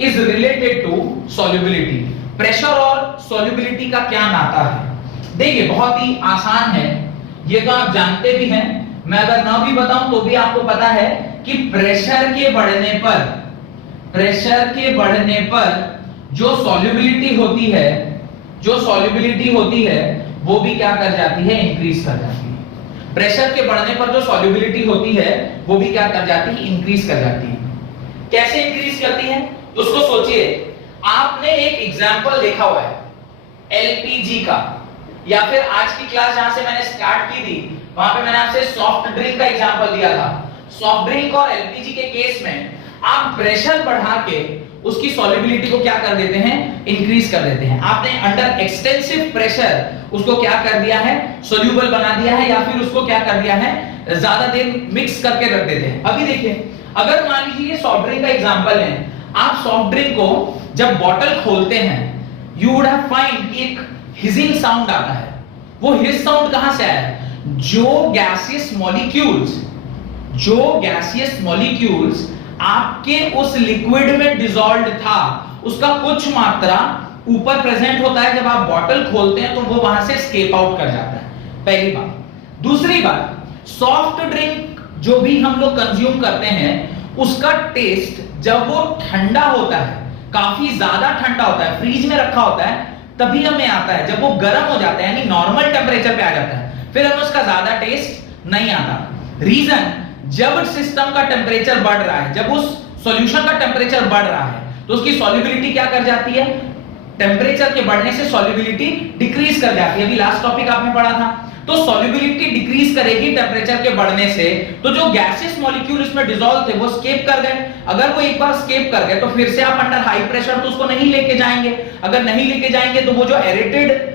is related to solubility. Pressure और सॉल्युबिलिटी का क्या नाता है। देखिए बहुत ही आसान है, ये तो आप जानते भी हैं, मैं अगर ना भी बताऊं तो भी आपको पता है कि प्रेशर के बढ़ने पर जो सॉल्युबिलिटी होती है वो भी क्या कर जाती है, इंक्रीज कर जाती है। प्रेशर के बढ़ने पर जो सॉल्युबिलिटी होती है वो भी क्या कर जाती है, इंक्रीज कर जाती है। कैसे इंक्रीज करती है उसको सोचिए। आपने एक एग्जांपल देखा हुआ है एलपीजी का, या फिर आज की क्लास जहां से मैंने स्टार्ट की थी वहां पे मैंने आपसे सॉफ्ट ड्रिंक का एग्जांपल दिया था। सॉफ्ट ड्रिंक और एलपीजी के केस में आप प्रेशर बढ़ा के उसकी सॉल्युबिलिटी को क्या कर देते हैं, इंक्रीज कर देते हैं। आपने अंडर एक्सटेंसिव प्रेशर उसको क्या कर दिया है, सोल्यूबल बना दिया है, या फिर उसको क्या कर दिया है, ज्यादा देर मिक्स करके रख देते हैं। अभी देखिए, अगर मान लीजिए सॉफ्ट ड्रिंक का एग्जांपल है, आप सॉफ्ट ड्रिंक को जब बॉटल खोलते हैं यू वुड हैव फाइंड एक हिजिंग साउंड आता है। वो हिज साउंड कहां से आया, जो गैसियस मॉलिक्यूल्स आपके उस लिक्विड में डिसॉल्व्ड था उसका कुछ मात्रा ऊपर प्रेजेंट होता है। जब आप बॉटल खोलते हैं तो वो वहां से एस्केप आउट कर जाता है, पहली बात। दूसरी बात, सॉफ्ट ड्रिंक जो भी हम लोग कंज्यूम करते हैं उसका टेस्ट जब वो ठंडा होता है, काफी ज्यादा ठंडा होता है, फ्रीज में रखा होता है, तभी हमें आता है। जब वो गर्म हो जाता है यानी नॉर्मल टेम्परेचर पे आ जाता है, फिर हमें उसका ज्यादा टेस्ट नहीं आता। रीजन, जब सिस्टम का टेम्परेचर बढ़ रहा है, जब उस सॉल्यूशन का टेम्परेचर बढ़ रहा है तो उसकी सॉल्युबिलिटी क्या कर जाती है, टेम्परेचर के बढ़ने से सॉल्युबिलिटी डिक्रीज कर जाती है। अभी लास्ट टॉपिक आपने पढ़ा था। तो सॉल्युबिलिटी डिक्रीज करेगी टेम्परेचर के बढ़ने से, तो जो गैसेस मॉलिक्यूल इसमें डिसॉल्व थे वो एस्केप कर गए। अगर वो एक बार एस्केप कर गए तो फिर से आप अंडर हाई प्रेशर तो उसको नहीं लेके जाएंगे। अगर नहीं लेके जाएंगे तो वो जो एरेटेड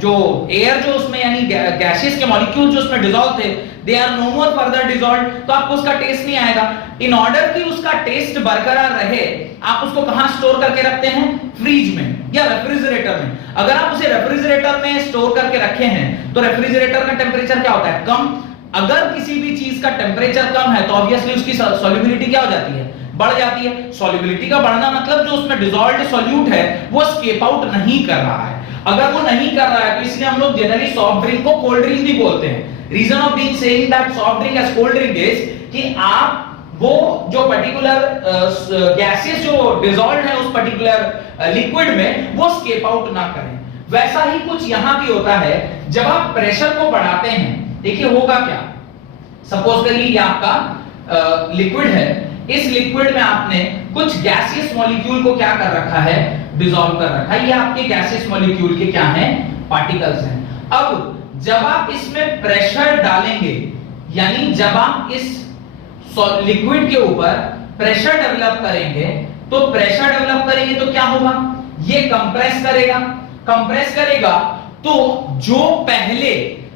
जो एयर जो उसमें यानी गैसेस के मॉलिक्यूल जो उसमें डिसॉल्व थे, they are no more further dissolved, तो आपको उसका टेस्ट नहीं आएगा। इन ऑर्डर कि उसका टेस्ट बरकरार रहे, आप उसको कहां स्टोर करके रखते हैं, फ्रिज में या रेफ्रिजरेटर में। अगर आप उसे रेफ्रिजरेटर में स्टोर करके रखे हैं तो रेफ्रिजरेटर का टेम्परेचर क्या होता है, कम। अगर किसी भी चीज का टेम्परेचर कम है तो ऑब्वियसली उसकी सॉल्युबिलिटी क्या हो जाती है, बढ़ जाती है। सॉल्युबिलिटी का बढ़ना मतलब जो उसमें डिसॉल्व्ड सॉल्यूट है वो एस्केप आउट नहीं कर रहा है। अगर वो नहीं कर रहा है तो इसलिए हम लोग जनरली सॉफ्ट ड्रिंक को कोल्ड ड्रिंक भी बोलते हैं। Reason of being saying that soft drink as cold drink is कि आप वो जो पर्टिकुलर गैसेस जो डिसॉल्व्ड है उस पर्टिकुलर लिक्विड में वो एस्केप आउट ना करें। वैसा ही कुछ यहां भी होता है, जब आप प्रेशर को बढ़ाते हैं, देखिए होगा क्या, सपोज करिए ये आपका लिक्विड है, इस लिक्विड में आपने कुछ गैसियस मॉलिक्यूल को क्या कर रखा है, डिसॉल्व कर रखा है। ये आपके गैसियस मॉलिक्यूल के क्या हैं, पार्टिकल्स हैं। अब जब आप इसमें प्रेशर डालेंगे, यानी जब आप इस लिक्विड के ऊपर प्रेशर डेवलप करेंगे तो क्या होगा, ये कंप्रेस करेगा। कंप्रेस करेगा तो जो पहले,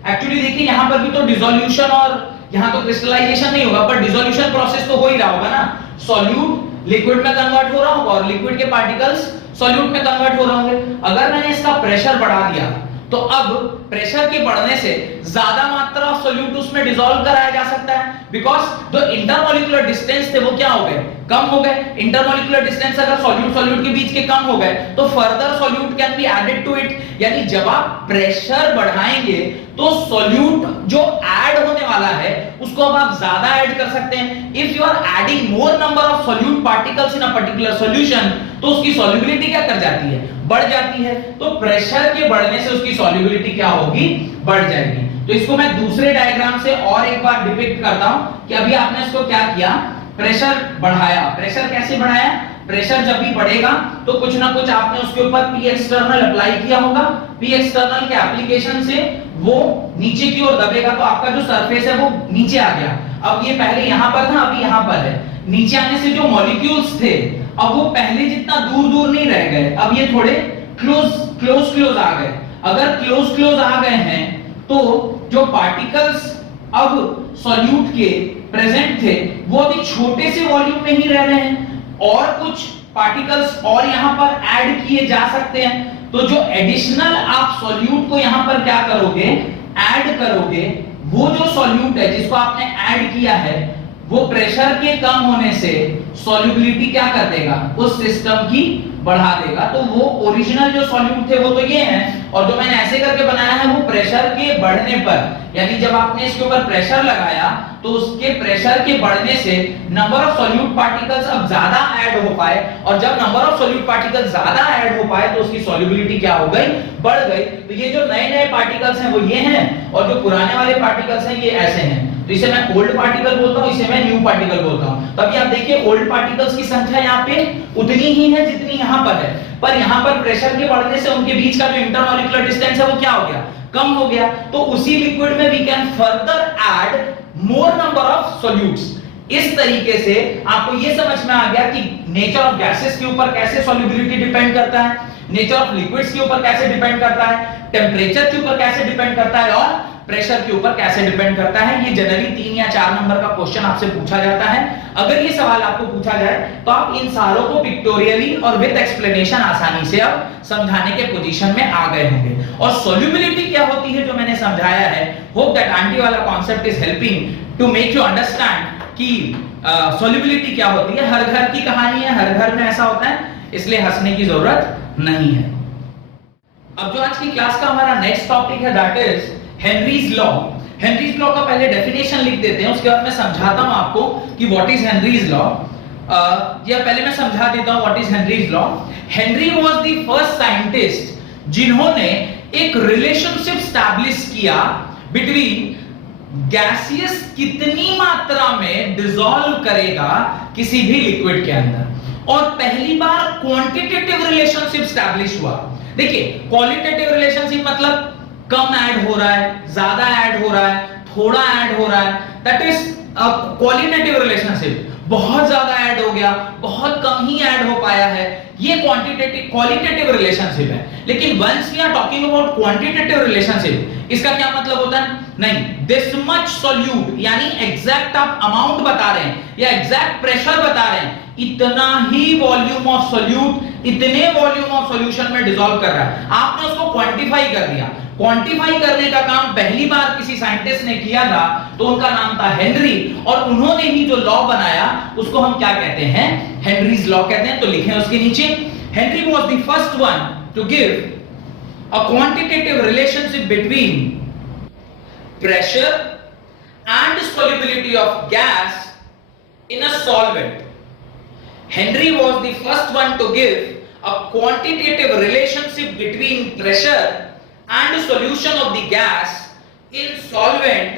एक्चुअली देखिए यहां पर भी तो डिसोल्यूशन और यहां तो क्रिस्टलाइजेशन नहीं होगा, पर डिसोल्यूशन प्रोसेस तो हो ही रहा होगा ना। सॉल्यूट लिक्विड में कन्वर्ट हो रहा होगा और लिक्विड के पार्टिकल्स सॉल्यूट में कन्वर्ट हो रहे होंगे। अगर मैंने इसका प्रेशर बढ़ा दिया तो अब प्रेशर के बढ़ने से ज्यादा मात्रा ऑफ सॉल्यूट उसमें डिसॉल्व कराया जा सकता है, बिकॉज जो इंटरमॉलिक्यूलर डिस्टेंस थे वो क्या हो गए, कम हो गए। इंटरमॉलिक्यूलर डिस्टेंस अगर सॉल्यूट सॉल्यूट के बीच के कम हो गए तो further solute can be added to it, यानी जब आप प्रेशर बढ़ाएंगे तो सॉल्यूट जो ऐड होने वाला है उसको अब आप ज्यादा ऐड कर सकते हैं। If you are adding more number of solute particles in a particular solution तो उसकी सॉल्युबिलिटी क्या कर जाती है, बढ़ जाती है। तो प्रेशर के बढ़ने से उसकी सॉल्युबिलिटी क्या होगी, बढ़ जाएगी। तो इसको मैं दूसरे डायग्राम से और एक बार डिपिक्ट करता हूं कि अभी आपने इसको क्या किया, प्रेशर बढ़ाया। प्रेशर कैसे बढ़ाया, प्रेशर जब भी बढ़ेगा तो कुछ ना कुछ आपने उसके ऊपर पी एक्सटर्नल अप्लाई किया होगा। पी एक्सटर्नल के एप्लीकेशन से वो नीचे की ओर दबेगा तो आपका जो सरफेस है वो नीचे आ गया। अब ये पहले यहां पर था, अभी यहां पर है। नीचे आने से जो मॉलिक्यूल्स थे अब वो पहले जितना दूर दूर नहीं रह गए, अब ये थोड़े क्लोज आ गए। अगर क्लोज आ गए हैं तो जो पार्टिकल्स अब सॉल्यूट के प्रेजेंट थे वो अभी छोटे से वॉल्यूम में ही रह रहे हैं और कुछ पार्टिकल्स और यहां पर ऐड किए जा सकते हैं। तो जो एडिशनल आप सॉल्यूट को यहां पर क्या करोगे, ऐड करोगे, वो जो सॉल्यूट है जिसको आपने ऐड किया है वो प्रेशर के कम होने से सॉल्युबिलिटी क्या कर देगा, उस सिस्टम की बढ़ा देगा। तो वो ओरिजिनल जो सॉल्यूट थे वो तो ये हैं, और जो मैंने ऐसे करके बनाया है वो प्रेशर के बढ़ने पर, यानी जब आपने इसके ऊपर प्रेशर लगाया तो उसके प्रेशर के बढ़ने से नंबर ऑफ सॉल्यूट पार्टिकल्स अब ज्यादा ऐड हो पाए, और जब नंबर ऑफ सॉल्यूट पार्टिकल्स ज्यादा ऐड हो पाए तो उसकी सॉल्युबिलिटी क्या हो गई, बढ़ गई। तो ये जो नए नए पार्टिकल्स हैं वो ये हैं, और जो पुराने वाले पार्टिकल्स हैं ये ऐसे हैं। तो इसे मैं ओल्ड पार्टिकल बोलता हूं, इसे मैं न्यू पार्टिकल बोलता हूं। तो अभी आप देखिए ओल्ड पार्टिकल्स की संख्या यहाँ पे उतनी ही है जितनी यहाँ पर है, पर यहाँ पर प्रेशर के बढ़ने से उनके बीच का जो इंटरमॉलिक्यूलर डिस्टेंस है वो क्या हो गया, कम हो गया। तो उसी लिक्विड में we can further add more number of solutes. इस तरीके से आपको ये समझ में आ गया कि नेचर ऑफ गैसेस के ऊपर कैसे सॉल्युबिलिटी डिपेंड करता है, नेचर ऑफ लिक्विड्स के ऊपर कैसे डिपेंड करता है, टेम्परेचर के ऊपर कैसे डिपेंड करता है और प्रेशर के ऊपर कैसे डिपेंड करता है। ये जनरली 3 या 4 नंबर का क्वेश्चन आपसे पूछा जाता है। अगर ये सवाल आपको पूछा जाए तो आप इन सारों को पिक्टोरियली और विद एक्सप्लेनेशन आसानी से अब समझाने के पोजीशन में आ गए होंगे। और सॉल्युबिलिटी क्या होती है जो मैंने समझाया है, होप दैट आंटी वाला concept is helping to make you understand कि सॉल्युबिलिटी क्या होती है। हर घर की कहानी है, हर घर में ऐसा होता है, इसलिए हंसने की जरूरत नहीं है। अब जो आज की क्लास का हमारा नेक्स्ट टॉपिक है that is Henry's law. Henry's law का पहले डेफिनेशन लिख देते हैं, उसके बाद मैं समझाता हूं आपको कि व्हाट इज हेनरीज लॉ। या पहले मैं समझा देता हूं what is Henry's law. Henry was the first scientist जिन्होंने एक रिलेशनशिप स्टैब्लिश किया बिटवीन गैसियस कितनी मात्रा में डिसॉल्व करेगा किसी भी लिक्विड के अंदर, और पहली बार क्वांटिटेटिव रिलेशनशिप स्टैब्लिश हुआ। देखिए क्वालिटेटिव रिलेशनशिप मतलब कम ऐड हो रहा है, ज्यादा ऐड हो रहा है, थोड़ा ऐड हो रहा है, दैट इज क्वालिटेटिव रिलेशनशिप। बहुत ज्यादा ऐड हो गया, बहुत कम ही ऐड हो पाया है, ये क्वांटिटेटिव क्वालिटेटिव रिलेशनशिप है। लेकिन once we are talking about quantitative relationship, इसका क्या मतलब होता है, नहीं दिस मच सॉल्यूट, यानी एग्जैक्ट आप अमाउंट बता रहे हैं या एग्जैक्ट प्रेशर बता रहे हैं, इतना ही वॉल्यूम ऑफ सॉल्यूट इतने वॉल्यूम ऑफ सॉल्यूशन में डिसॉल्व कर रहा है। आपने उसको क्वांटिफाई कर दिया। क्वांटिफाई करने का काम पहली बार किसी साइंटिस्ट ने किया था, तो उनका नाम था हेनरी, और उन्होंने ही जो लॉ बनाया उसको हम क्या कहते हैं, हेनरीज लॉ कहते हैं। तो लिखें उसके नीचे, Henry was the first one two give a quantitative relationship between pressure and solubility of gas in a solvent. Henry was the first one to give a quantitative relationship between pressure and solution of the gas in solvent,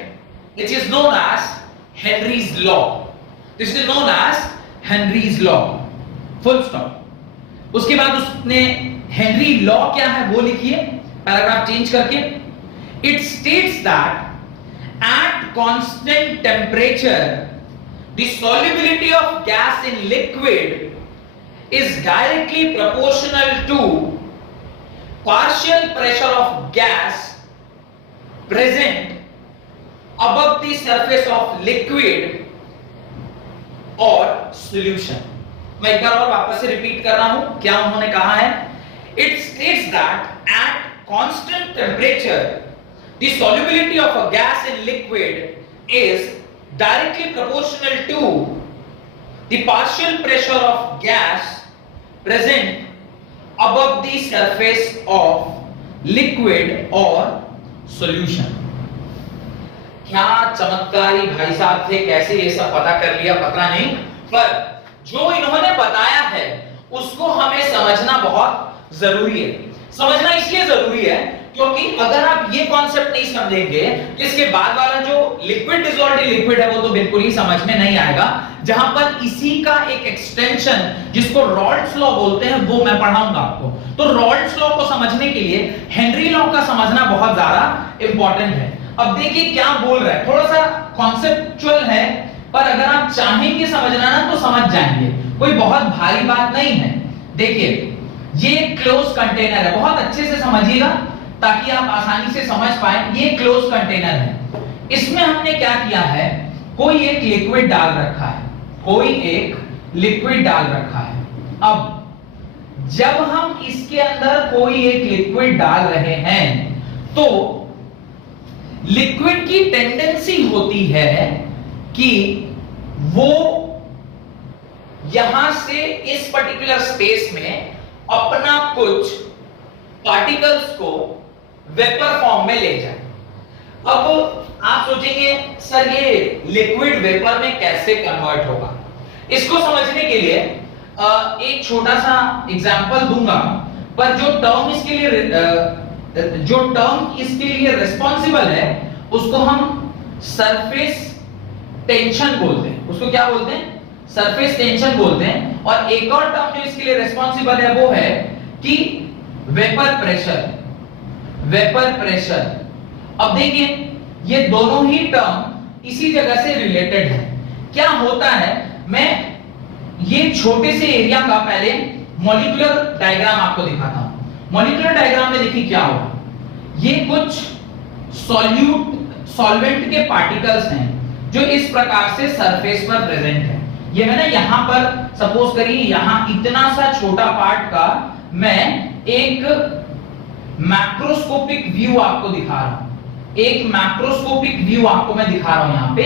which is known as Henry's law. This is known as Henry's law. Full stop. उसके बाद उसने हेनरी लॉ क्या है वो लिखिए, पैराग्राफ चेंज करके। It states that at constant temperature the solubility of gas in liquid is directly proportional to partial pressure of gas present above the surface of liquid or solution. मैं एक बार और वापस से रिपीट कर रहा हूं, क्या उन्होंने कहा है? It states that at constant temperature the solubility of a gas in liquid is directly proportional to the partial pressure of gas present above the surface of liquid or solution. क्या चमत्कारी भाई साहब थे, कैसे ये सब पता कर लिया पता नहीं, पर जो इन्होंने बताया है उसको हमें समझना बहुत जरूरी है। समझना इसलिए जरूरी है क्योंकि अगर आप ये कॉन्सेप्ट नहीं समझेंगे कि इसके बाद वाला जो लिक्विड डिसॉल्व्ड लिक्विड है वो तो बिल्कुल ही समझ में नहीं आएगा। जहां पर इसी का एक एक्सटेंशन जिसको रॉल्ड्स लॉ बोलते हैं वो मैं पढ़ाऊंगा आपको। तो रॉल्ड्स लॉ को समझने के लिए हेनरी लॉ का समझना बहुत ज्यादा इंपॉर्टेंट है। अब देखिए क्या बोल रहा है, थोड़ा सा कॉन्सेप्चुअल है, पर अगर आप चाहेंगे समझना ना तो समझ जाएंगे, कोई बहुत भारी बात नहीं है। देखिए ये क्लोज कंटेनर है, बहुत अच्छे से समझिएगा ताकि आप आसानी से समझ पाए। ये क्लोज कंटेनर है, इसमें हमने क्या किया है, कोई एक लिक्विड डाल रखा है, कोई एक लिक्विड डाल रखा है। अब जब हम इसके अंदर कोई एक लिक्विड डाल रहे हैं तो लिक्विड की टेंडेंसी होती है कि वो यहां से इस पर्टिकुलर स्पेस में अपना कुछ पार्टिकल्स को वेपर फॉर्म में ले जाए। अब आप सोचेंगे सर ये लिक्विड वेपर में कैसे कन्वर्ट होगा? इसको समझने के लिए एक छोटा सा एग्जांपल दूंगा, पर जो टर्म इसके लिए रिस्पॉन्सिबल है उसको हम सरफेस टेंशन बोलते हैं। उसको क्या बोलते हैं? सरफेस टेंशन बोलते हैं। और एक और टर्म जो इसके लिए रिस्पॉन्सिबल है वो है कि वेपर प्रेशर। वेपर प्रेशर, अब देखिए ये दोनों ही टर्म इसी जगह से रिलेटेड है। क्या होता है, मैं ये छोटे से एरिया का पहले मॉलिक्यूलर डायग्राम आपको दिखाता हूं। मॉलिक्यूलर डायग्राम में देखिए क्या होगा, ये कुछ सॉल्वेंट के पार्टिकल्स हैं जो इस प्रकार से सरफेस पर प्रेजेंट है। ये है ना, यहां पर सपोज करिए यहां इतना सा छोटा पार्ट का मैं एक मैक्रोस्कोपिक व्यू आपको दिखा रहा हूं। एक मैक्रोस्कोपिक व्यू आपको मैं दिखा रहा हूं यहां पे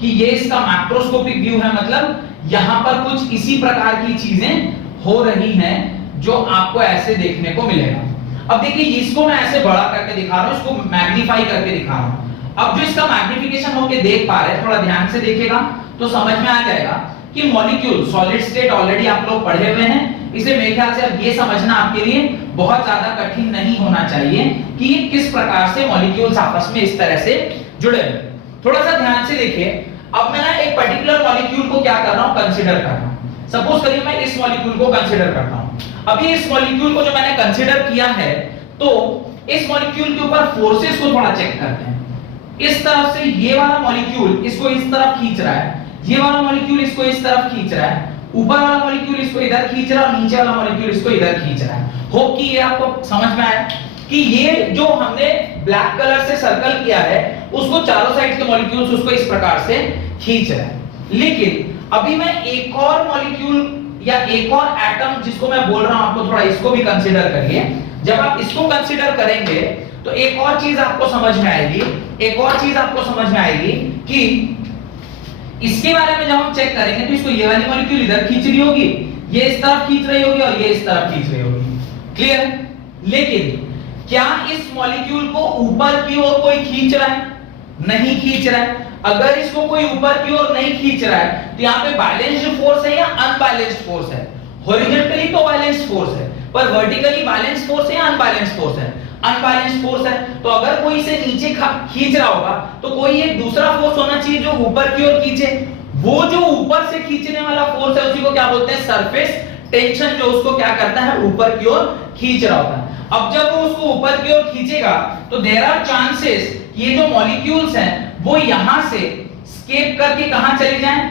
कि ये इसका मैक्रोस्कोपिक व्यू है, मतलब यहां पर कुछ इसी प्रकार की चीजें हो रही हैं जो आपको ऐसे देखने को मिलेगा। अब देखिए इसको मैं ऐसे बड़ा करके दिखा रहा हूं, इसको मैग्नीफाई करके दिखा रहा हूं। अब जो इसका मैग्निफिकेशन होके देख पा रहे हैं, थोड़ा ध्यान से देखिएगा तो समझ में आ जाएगा कि मॉलिक्यूल सॉलिड स्टेट ऑलरेडी आप लोग पढ़े हुए हैं। इसे मेरे ख्याल से अब ये समझना आपके लिए बहुत ज्यादा कठिन नहीं होना चाहिए कि ये किस प्रकार से मॉलिक्यूल्स आपस में इस तरह से जुड़े हुए। थोड़ा सा ध्यान से देखिए, अब मैं ना एक पर्टिकुलर मॉलिक्यूल को क्या कर रहा हूं, कंसीडर कर रहा हूं। सपोज करिए मैं इस मॉलिक्यूल को कंसीडर करता हूं। अभी इस मॉलिक्यूल को जो मैंने कंसीडर किया है तो इस मॉलिक्यूल के ऊपर फोर्सेस को थोड़ा चेक करते हैं। इस तरफ से ये वाला मॉलिक्यूल इसको इस तरफ खींच रहा है, ये वाला मॉलिक्यूल इसको इस तरफ खींच रहा है, ऊपर वाला मॉलिक्यूल इसको इधर खींच रहा है और नीचे वाला मॉलिक्यूल इसको इधर खींच रहा है। होप कि ये आपको समझ में आया कि ये जो हमने ब्लैक कलर से सर्कल किया है उसको चारों साइड के मॉलिक्यूल्स उसको इस प्रकार से खींच रहा है। लेकिन अभी मैं एक और मॉलिक्यूल या एक और एटम जिसको मैं बोल रहा हूं आपको थोड़ा इसको भी कंसीडर करिए। जब आप इसको कंसीडर करेंगे तो एक और चीज आपको समझ में आएगी, एक और चीज आपको समझ में आएगी कि इसके बारे में जब हम चेक करेंगे तो इसको ये वाली मॉलिक्यूल इधर खींच रही होगी, ये इस तरफ खींच रही होगी और ये इस तरफ खींच रही होगी। क्लियर? लेकिन क्या इस मॉलिक्यूल को ऊपर की ओर कोई खींच रहा है? नहीं खींच रहा है। अगर इसको कोई ऊपर की ओर नहीं खींच रहा है तो यहाँ पे बैलेंस्ड फोर्स है या अनबैलेंस्ड फोर्स है? हॉरिजॉन्टली तो बैलेंस्ड फोर्स है, पर वर्टिकली बैलेंस्ड फोर्स है या अनबैलेंस्ड फोर्स है? अनबैलेंस्ड फोर्स है। तो अगर कोई इसे नीचे खींच रहा होगा तो कोई एक दूसरा फोर्स होना चाहिए जो ऊपर की ओर खींचे। वो जो ऊपर से खींचने वाला फोर्स है उसी को क्या बोलते हैं? सरफेस टेंशन, जो उसको क्या करता है? ऊपर की ओर खींच रहा होता है। अब जब वो उसको ऊपर की ओर खींचेगा तो देयर आर चांसेस ये जो मॉलिक्यूल्स हैं वो यहां से स्केप करके कहां चले जाएं?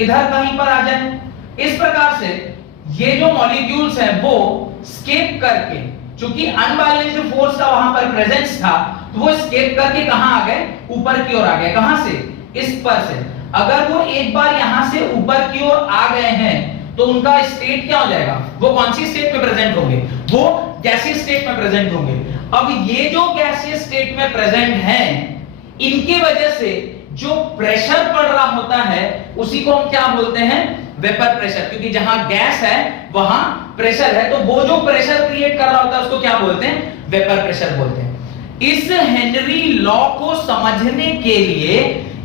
इधर कहीं पर आ जाएं। इस प्रकार से ये जो मॉलिक्यूल्स हैं वो स्केप करके क्योंकि अनबैलेंस्ड फोर्स का वहां पर प्रेजेंस था, तो वो एस्केप करके कहां आ गए, ऊपर की ओर आ गए। कहां से, इस पर से। अगर वो एक बार यहां से ऊपर की ओर आ गए हैं तो उनका स्टेट क्या हो जाएगा, वो कौन सी स्टेट में प्रेजेंट होंगे, वो गैसियस स्टेट में प्रेजेंट होंगे। अब ये जो गैसियस स्टेट में प्रेजेंट हैं, इनके वजह से जो प्रेशर पड़ रहा होता है उसी को हम क्या बोलते हैं, वेपर प्रेशर। क्योंकि जहां गैस है वहां प्रेशर है, तो वो जो प्रेशर क्रिएट कर रहा होता है उसको क्या बोलते हैं, वेपर प्रेशर बोलते हैं। इस हेनरी लॉ को समझने के लिए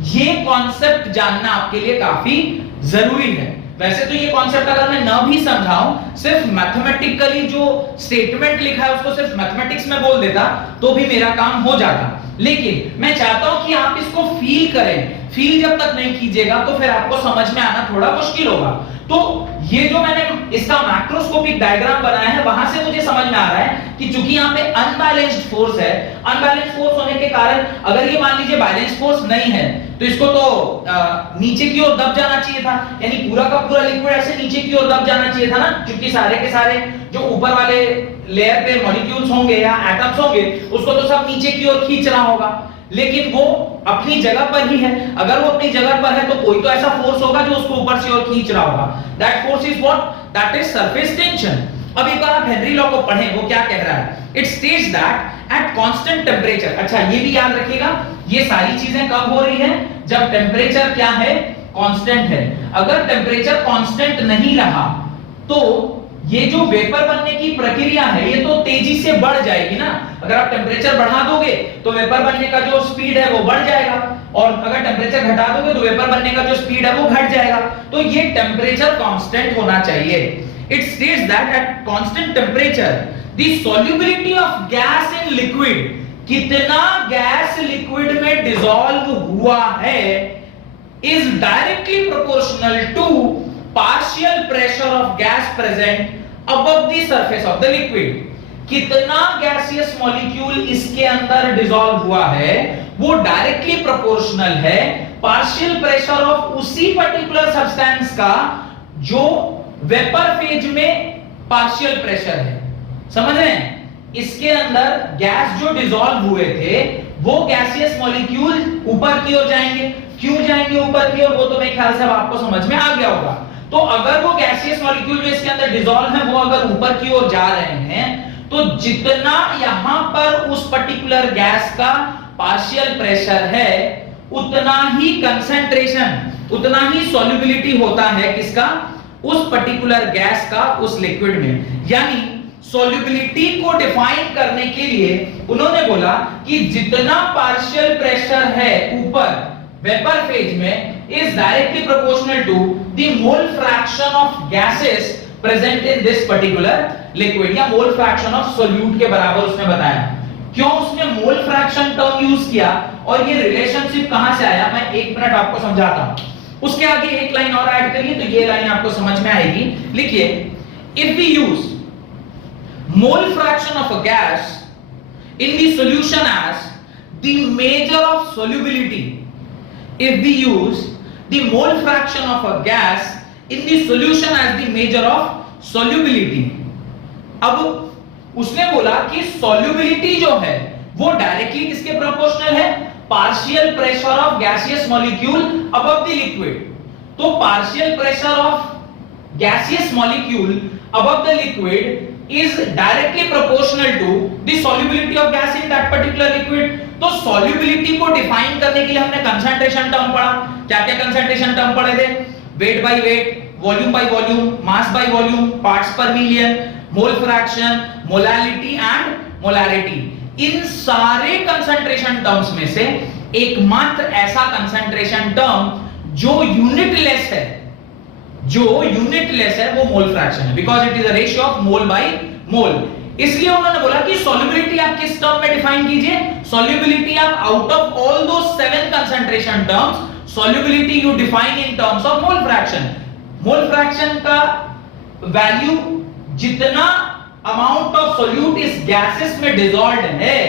ये कॉन्सेप्ट जानना आपके लिए काफी जरूरी है। वैसे तो ये कॉन्सेप्ट अगर मैं ना भी समझाऊं, सिर्फ मैथमेटिकली जो स्टेटमेंट लिखा है उसको सिर्फ मैथमेटिक्स में बोल देता तो भी मेरा काम हो जाता, लेकिन मैं चाहता हूं कि आप इसको फील करें। फील जब तक नहीं कीजिएगा तो फिर आपको समझ में आना थोड़ा मुश्किल होगा। तो ये जो मैंने इसका मैक्रोस्कोपिक डायग्राम बनाया है, वहां से मुझे समझ में आ रहा है कि चूंकि यहाँ पे अनबैलेंस्ड फोर्स है, अनबैलेंस्ड फोर्स होने के कारण अगर ये मान लीजिए बैलेंस फोर्स नहीं है तो इसको तो नीचे की ओर दब जाना चाहिए था, यानी पूरा का पूरा लिक्विड ऐसे नीचे की ओर दब जाना चाहिए था ना, क्योंकि सारे के सारे जो ऊपर वाले लेयर पे मॉलिक्यूल्स होंगे या एटम्स होंगे उसको तो सब नीचे की ओर खींच रहा होगा, लेकिन वो अपनी जगह पर ही है। अगर वो अपनी जगह पर है तो कोई तो ऐसा फोर्स होगा जो उसको ऊपर से और खींच रहा होगा। That force is what, that is surface tension. अब एक बार आप हेनरी लॉ को पढ़ें, वो क्या कह रहा है, it states that at constant temperature. अच्छा ये भी याद रखिएगा, ये सारी चीजें कब हो रही है, जब टेंपरेचर क्या है, कांस्टेंट है। अगर टेंपरेचर कांस्टेंट नहीं रहा तो ये जो वेपर बनने की प्रक्रिया है ये तो तेजी से बढ़ जाएगी ना। अगर आप टेंपरेचर बढ़ा दोगे तो वेपर बनने का जो स्पीड है वो बढ़ जाएगा, और अगर टेंपरेचर घटा दोगे तो वेपर बनने का जो स्पीड है वो घट जाएगा। तो ये टेंपरेचर कांस्टेंट होना चाहिए। It states that at constant temperature the solubility of gas in liquid, कितना गैस लिक्विड में डिसॉल्व हुआ है, is directly proportional to partial pressure of gas present above the surface of the liquid। कितना गैसियस मॉलिक्यूल इसके अंदर डिसॉल्व हुआ है वो डायरेक्टली प्रोपोर्शनल है पार्शियल प्रेशर ऑफ उसी पर्टिकुलर सब्सटेंस का जो वेपर फेज में पार्शियल प्रेशर है। समझ रहे हैं, इसके अंदर गैस जो डिसॉल्व हुए थे वो गैसियस मॉलिक्यूल ऊपर की ओर जाएंगे। क्यों जाएंगे ऊपर की ओर, वो तो मेरे ख्याल से आपको समझ में आ गया होगा। तो अगर वो गैसियस मॉलिक्यूल जो इसके अंदर डिसॉल्व है वो अगर ऊपर की ओर जा रहे हैं तो जितना यहां पर उस पर्टिकुलर गैस का पार्शियल प्रेशर है उतना ही कंसंट्रेशन, उतना ही सॉल्युबिलिटी होता है किसका, उस पर्टिकुलर गैस का उस लिक्विड में। यानी सॉल्युबिलिटी को डिफाइन करने के लिए उन्होंने बोला कि जितना पार्शियल प्रेशर है ऊपर वेपर फेज में is directly proportional to the mole fraction of gases present in this particular liquid, या mole fraction of solute के बराबर उसने बताया। क्यों उसने mole fraction टर्म यूज किया और ये रिलेशनशिप कहां से आया, मैं एक मिनट आपको समझाता हूं। उसके आगे एक लाइन और ऐड करिए तो ये लाइन आपको समझ में आएगी। लिखिए, if we use mole fraction of a gas in the solution as the measure of solubility, if we use the mole fraction of a gas in the solution as the measure of solubility, अब उसने बोला कि solubility जो है वो डायरेक्टली किसके प्रोपोर्शनल है, partial pressure of gaseous molecule above the liquid. तो partial pressure of gaseous molecule above the liquid is directly proportional to the solubility of gas in that particular liquid। तो solubility को डिफाइन करने के लिए हमने कंसंट्रेशन टर्म पढ़ा। क्या क्या कंसंट्रेशन टर्म पढ़े थे, weight by weight, volume by volume, mass by volume, parts per million, mole fraction, molality and molarity. इन सारे कंसंट्रेशन टर्म्स में से एकमात्र ऐसा कंसंट्रेशन टर्म जो यूनिटलेस है, जो यूनिटलेस है वो मोल फ्रैक्शन है, because it is a ratio of mole by mole. इसलिए उन्होंने बोला कि सॉल्युबिलिटी आप किस टर्म में डिफाइन कीजिए, सॉल्युबिलिटी आप आउट ऑफ ऑल दो 7 concentration terms, solubility you define in terms of mole fraction. Mole fraction का वैल्यू जितना अमाउंट ऑफ सॉल्यूट इस गैसेस में डिसॉल्व्ड है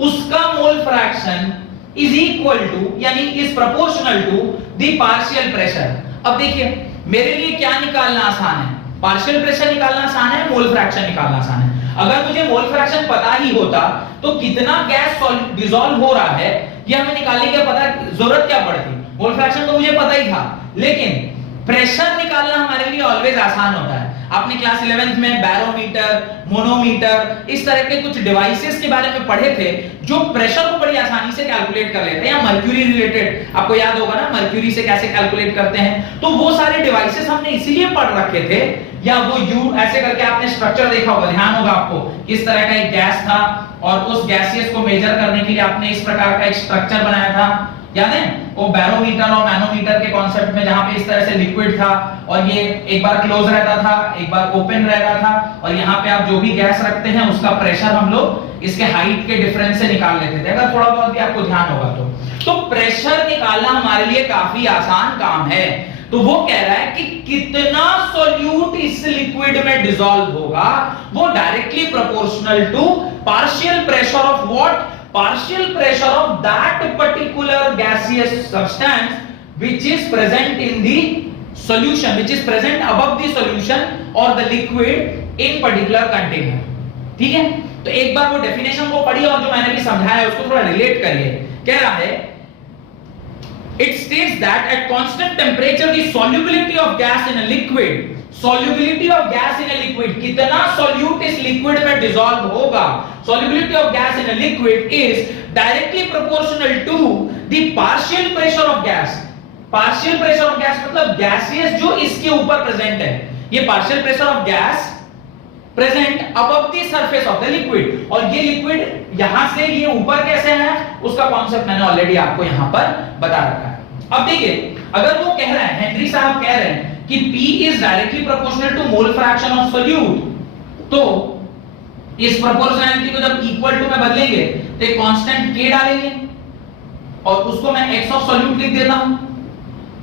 उसका mole fraction is equal to, यानी is proportional to the partial pressure. अब देखिए मेरे लिए क्या निकालना आसान है, पार्शियल प्रेशर निकालना आसान है, मोल फ्रैक्शन निकालना आसान है। अगर मुझे मोल फ्रैक्शन पता ही होता तो कितना गैस डिसॉल्व हो रहा है ये हमें निकालने की पता जरूरत क्या पड़ती। मोल फ्रैक्शन तो मुझे पता ही था, लेकिन प्रेशर निकालना हमारे लिए ऑलवेज आसान होता है। आपने क्लास 11th में बैरोमीटर, मोनोमीटर, इस तरह के कुछ डिवाइसेस के बारे में पढ़े थे जो प्रेशर को बड़ी आसानी से कैलकुलेट कर लेते हैं। या मर्क्यूरी रिलेटेड आपको याद होगा ना, मर्क्यूरी से कैसे कैलकुलेट करते हैं। तो वो सारे डिवाइसेस हमने इसीलिए पढ़ रखे थे। या वो यू ऐसे करके आपने स्ट्रक्चर देखा होगा, ध्यान होगा आपको, किस तरह का एक गैस था और उस गैसियस को मेजर करने के लिए आपने इस प्रकार का एक स्ट्रक्चर बनाया था, याद है? वो बैरोमीटर और मैनोमीटर के कॉन्सेप्ट में, जहां पे इस तरह से लिक्विड था और ये एक बार क्लोज रहता था, एक बार ओपन रहता था, और यहाँ पे आप जो भी गैस रखते हैं उसका प्रेशर हम लोग इसके हाइट के डिफरेंस से निकाल लेते थे, अगर थोड़ा बहुत भी आपको ध्यान होगा तो प्रेशर निकालना हमारे लिए काफी आसान काम है। तो वो कह रहा है कि कितना सॉल्यूट इस लिक्विड में डिसॉल्व होगा वो directly proportional to partial pressure of what, partial pressure of that particular gaseous substance which is present in the solution, which is present above the solution or the liquid in particular container। ठीक है, तो एक बार वो डेफिनेशन को पढ़िए और जो मैंने भी समझाया उसको थोड़ा रिलेट करिए। कह रहा है it states that at constant temperature the solubility of gas in a liquid, solubility of gas in a liquid, कितना solute इस liquid में dissolve होगा, solubility of gas in a liquid is directly proportional to the partial pressure of gas। partial pressure of gas मतलब gaseous जो इसके ऊपर present है, ये partial pressure of gas present above the surface of the liquid, और ये liquid यहां से ये ऊपर कैसे है उसका कॉन्सेप्ट मैंने ऑलरेडी आपको यहां पर बता रखा है। अब देखिए, अगर वो कह रहे हैं, हेनरी साहब कह रहे हैं कि P is directly proportional to mole fraction of solute, तो इस प्रोपोर्शनैलिटी को जब इक्वल टू में बदलेंगे तो एक कांस्टेंट K डालेंगे और उसको मैं X ऑफ सॉल्यूट लिख देता हूं।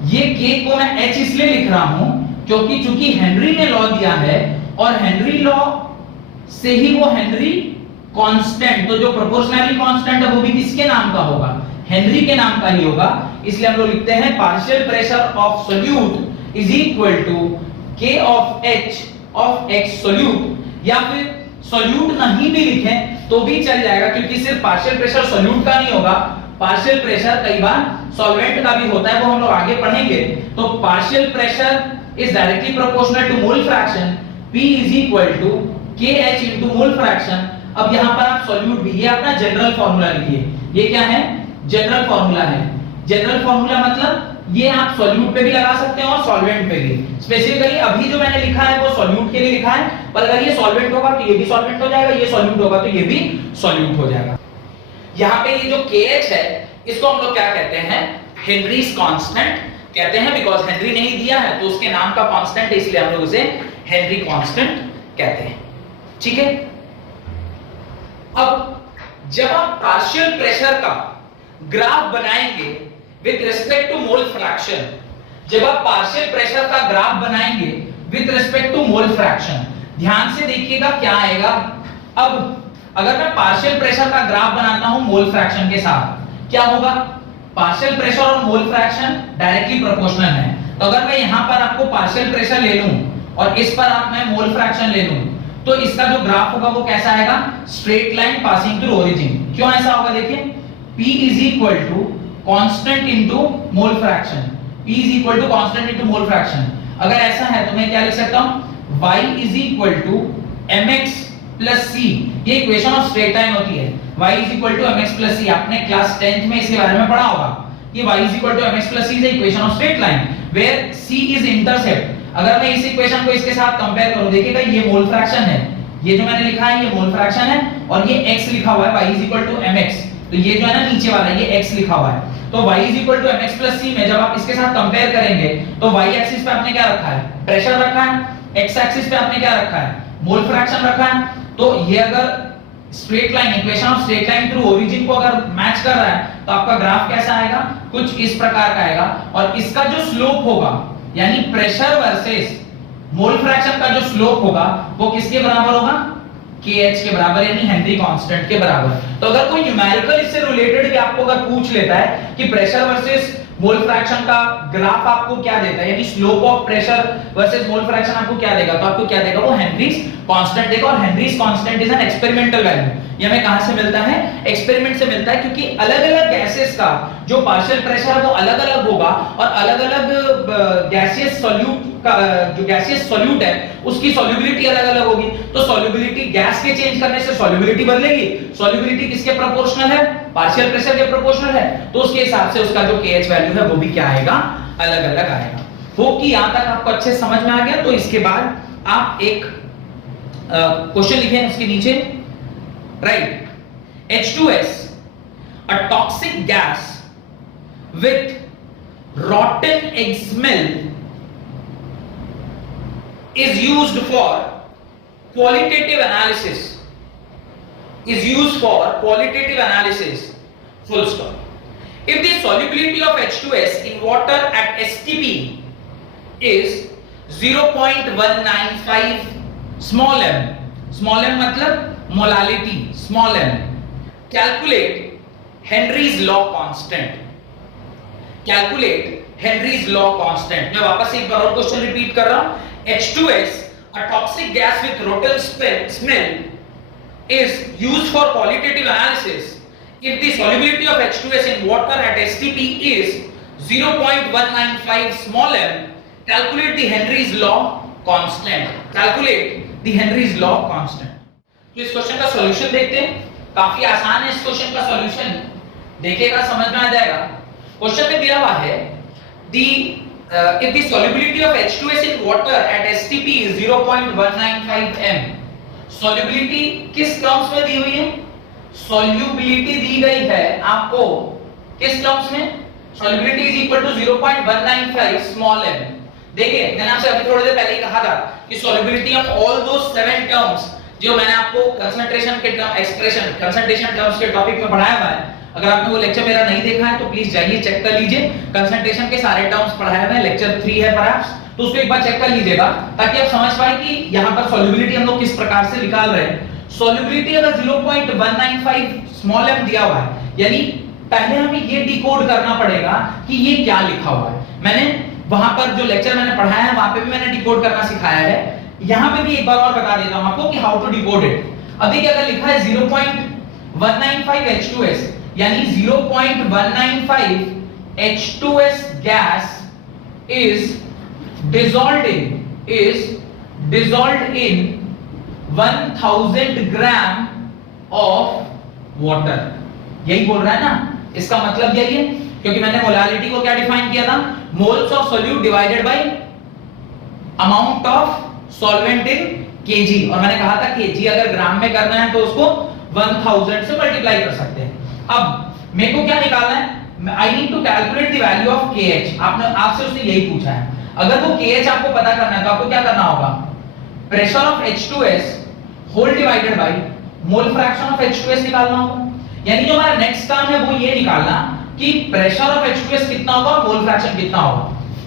ये K को मैं H इसलिए लिख रहा हूं क्योंकि चूंकि हेनरी ने लॉ दिया है और हेनरी लॉ से ही वो हेनरी कांस्टेंट, तो जो प्रोपोर्शनैलिटी कांस्टेंट है वो भी किसके नाम का होगा, हेनरी के नाम का ही होगा। इसलिए हम लोग लिखते हैं partial pressure of solute is equal to K of H of X solute, या फिर सोल्यूट नहीं भी लिखें तो भी चल जाएगा क्योंकि सिर्फ पार्शियल प्रेशर सोल्यूट का नहीं होगा, पार्शियल प्रेशर कई बार सॉल्वेंट का भी होता है, वो हम लोग आगे पढ़ेंगे। तो partial pressure is directly proportional to mole fraction, P is equal to KH into mole fraction. अब यहां पर आप सोल्यूट भी, ये अपना जनरल फार्मूला लिखिए, ये क्या है, जनरल फार्मूला है। जनरल फार्मूला मतलब ये आप सॉल्यूट पे भी लगा सकते हैं और सॉल्वेंट पे भी। स्पेसिफिकली अभी जो मैंने लिखा है वो सॉल्यूट के लिए लिखा है, पर अगर ये सॉल्वेंट होगा तो ये भी सॉल्वेंट हो जाएगा, ये सॉल्यूट होगा तो ये भी सॉल्यूट हो जाएगा। यहाँ पे ये जो KH है इसको हम लोग क्या कहते हैं, हेनरीज कांस्टेंट कहते हैं, बिकॉज़ हेनरी नहीं दिया है तो उसके नाम का कांस्टेंट है, इसलिए हम लोग उसे हेनरी कांस्टेंट कहते हैं। ठीक है, अब जब आप पार्शियल प्रेशर का ग्राफ बनाएंगे with respect to mole fraction, जब आप पार्शियल प्रेशर का ग्राफ बनाएंगे with respect to mole fraction, ध्यान से देखिएगा क्या आएगा। अब अगर मैं पार्शियल प्रेशर का ग्राफ बनाता हूं मोल फ्रैक्शन के साथ, क्या होगा, पार्शियल प्रेशर और मोल फ्रैक्शन डायरेक्टली प्रोपोर्शनल है। तो अगर मैं यहां पर आपको पार्शियल प्रेशर ले लूं और इस पर आप मैं मोल फ्रैक्शन ले लूं तो इसका जो ग्राफ होगा वो कैसा आएगा, straight line passing through origin. क्यों ऐसा होगा, देखिए P is equal to constant into mole fraction, P is equal to constant into mole fraction। अगर ऐसा है तो मैं क्या लिख सकता हूं, Y is equal to mx plus c, ये इक्वेशन ऑफ स्ट्रेट लाइन होती है। Y is equal to mx plus c, आपने क्लास 10th में इसके बारे में पढ़ा होगा कि Y is equal to mx plus c is equation of straight line where c is intercept। अगर मैं इस इक्वेशन को इसके साथ कंपेयर करूं, देखिएगा ये मोल फ्रैक्शन है, ये जो मैंने लिखा है ये मोल फ्रैक्शन है और ये x लिखा हुआ है, y is equal to mx, तो ये जो है ना नीचे वाला ये x लिखा हुआ है। तो y is equal to mx plus c में जब आप इसके साथ कंपेयर करेंगे तो y एक्सिस पे आपने क्या रखा है, प्रेशर रखा है, x एक्सिस पे आपने क्या रखा है, मोल फ्रैक्शन रखा है। तो ये अगर straight line, equation of straight line through origin को अगर मैच कर रहा है तो आपका ग्राफ कैसा आएगा, कुछ इस प्रकार का आएगा। और इसका जो स्लोप होगा यानी प्रेशर वर्सेस मोल फ्रैक्शन का जो स्लोप होगा वो किसके बराबर होगा, KH के बराबर यानी हेनरी कांस्टेंट के बराबर। तो अगर कोई न्यूमेरिकल इससे रिलेटेड भी आपको अगर पूछ लेता है कि प्रेशर वर्सेस मोल फ्रैक्शन का ग्राफ आपको क्या देता है, यानी slope of pressure versus mole fraction आपको क्या देगा, तो आपको क्या देगा, वो हेनरीज कांस्टेंट देगा। और Henrys constant is an experimental value. ये हमें कहां से मिलता है, एक्सपेरिमेंट से मिलता है, क्योंकि अलग-अलग गैसेस का जो पार्शियल प्रेशर है वो अलग-अलग होगा और अलग-अलग गैसियस सॉल्यूट का जो गैसियस सॉल्यूट है उसकी सॉल्युबिलिटी अलग-अलग होगी। तो सॉल्युबिलिटी गैस के चेंज करने से सॉल्युबिलिटी बदलेगी। सॉल्युबिलिटी किसके प्रोपोर्शनल है, पार्शियल प्रेशर के प्रोपोर्शनल है, तो उसके हिसाब से उसका जो KH वैल्यू है वो भी क्या आएगा, अलग-अलग आएगा। होप कि यहां तक आपको अच्छे समझ में आ गया। तो इसके बाद आप एक क्वेश्चन लिखें उसके नीचे, right, H2S, a toxic gas with rotten egg smell is used for qualitative analysis, is used for qualitative analysis, full stop. If the solubility of H2S in water at STP is 0.195 small m, small m मतलब molality, small m, calculate Henry's law constant, calculate Henry's law constant। मैं वापस एक बार और क्वेश्चन रिपीट कर रहा हूं, H2S, a toxic gas with rotten smell, is used for qualitative analysis if the solubility of H2S in water at STP is 0.195 small m. Calculate the Henry's law constant. Calculate the Henry's law constant. तो इस क्वेश्चन का सॉल्यूशन देखते हैं। काफी आसान है इस क्वेश्चन का सॉल्यूशन, देखिएगा समझ में आ जाएगा। क्वेश्चन में दिया हुआ है if the solubility of H2S in water at STP is 0.195 m, solubility किस टर्म्स में दी हुई है, solubility दी गई है आपको किस टर्म्स में, solubility is equal to 0.195 small m। देखिए मैंने आपसे अभी थोड़ी देर पहले ही कहा था कि solubility of all those 7 terms जो मैंने आपको कंसंट्रेशन के टर्म एक्सप्रेशन कंसंट्रेशन टर्म्स के टॉपिक में पढ़ाया हुआ है, अगर आपने वो लेक्चर मेरा नहीं देखा है तो प्लीज जाइए चेक कर लीजिए। कंसंट्रेशन के सारे टर्म्स पढ़ाए हुए हैं, लेक्चर 3 है परहैप्स, तो उसको एक बार चेक कर लीजिएगा ताकि आप समझ पाए कि यहाँ पर सॉल्युबिलिटी हम लोग किस प्रकार से निकाल रहे हैं। सॉल्युबिलिटी अगर 0.195 स्मॉल m दिया हुआ है, यानी पहले हमें ये डिकोड करना पड़ेगा कि ये क्या लिखा हुआ है। मैंने वहां पर जो लेक्चर मैंने पढ़ाया है वहां पे भी मैंने डिकोड करना सिखाया है, यहाँ पे भी एक बार और बता देता हूं आपको कि हाउ टू डिकोड इट। अभी क्या अगर लिखा है 0.195 H2S, यानी 0.195 H2S gas is dissolved in 1000 gram of water। यही बोल रहा है ना, इसका मतलब यही है, क्योंकि मैंने मोलालिटी को क्या डिफाइन किया था, moles of solute divided by amount of solvent in KG, और मैंने कहा था केजी अगर ग्राम में करना है तो उसको 1000 से मल्टीप्लाई कर सकते हैं। अब मेरे को क्या निकालना है, I need to calculate the value of KH। आपसे उसने यही पूछा है। अगर वो KH आपको पता करना है तो आपको क्या करना होगा, pressure of H2S whole divided by mole fraction of H2S निकालना होगा। यानी जो हमारा नेक्स्ट काम है वो ये निकालना कि प्रेशर ऑफ H2S कितना होगा और मोल फ्रैक्शन कितना होगा।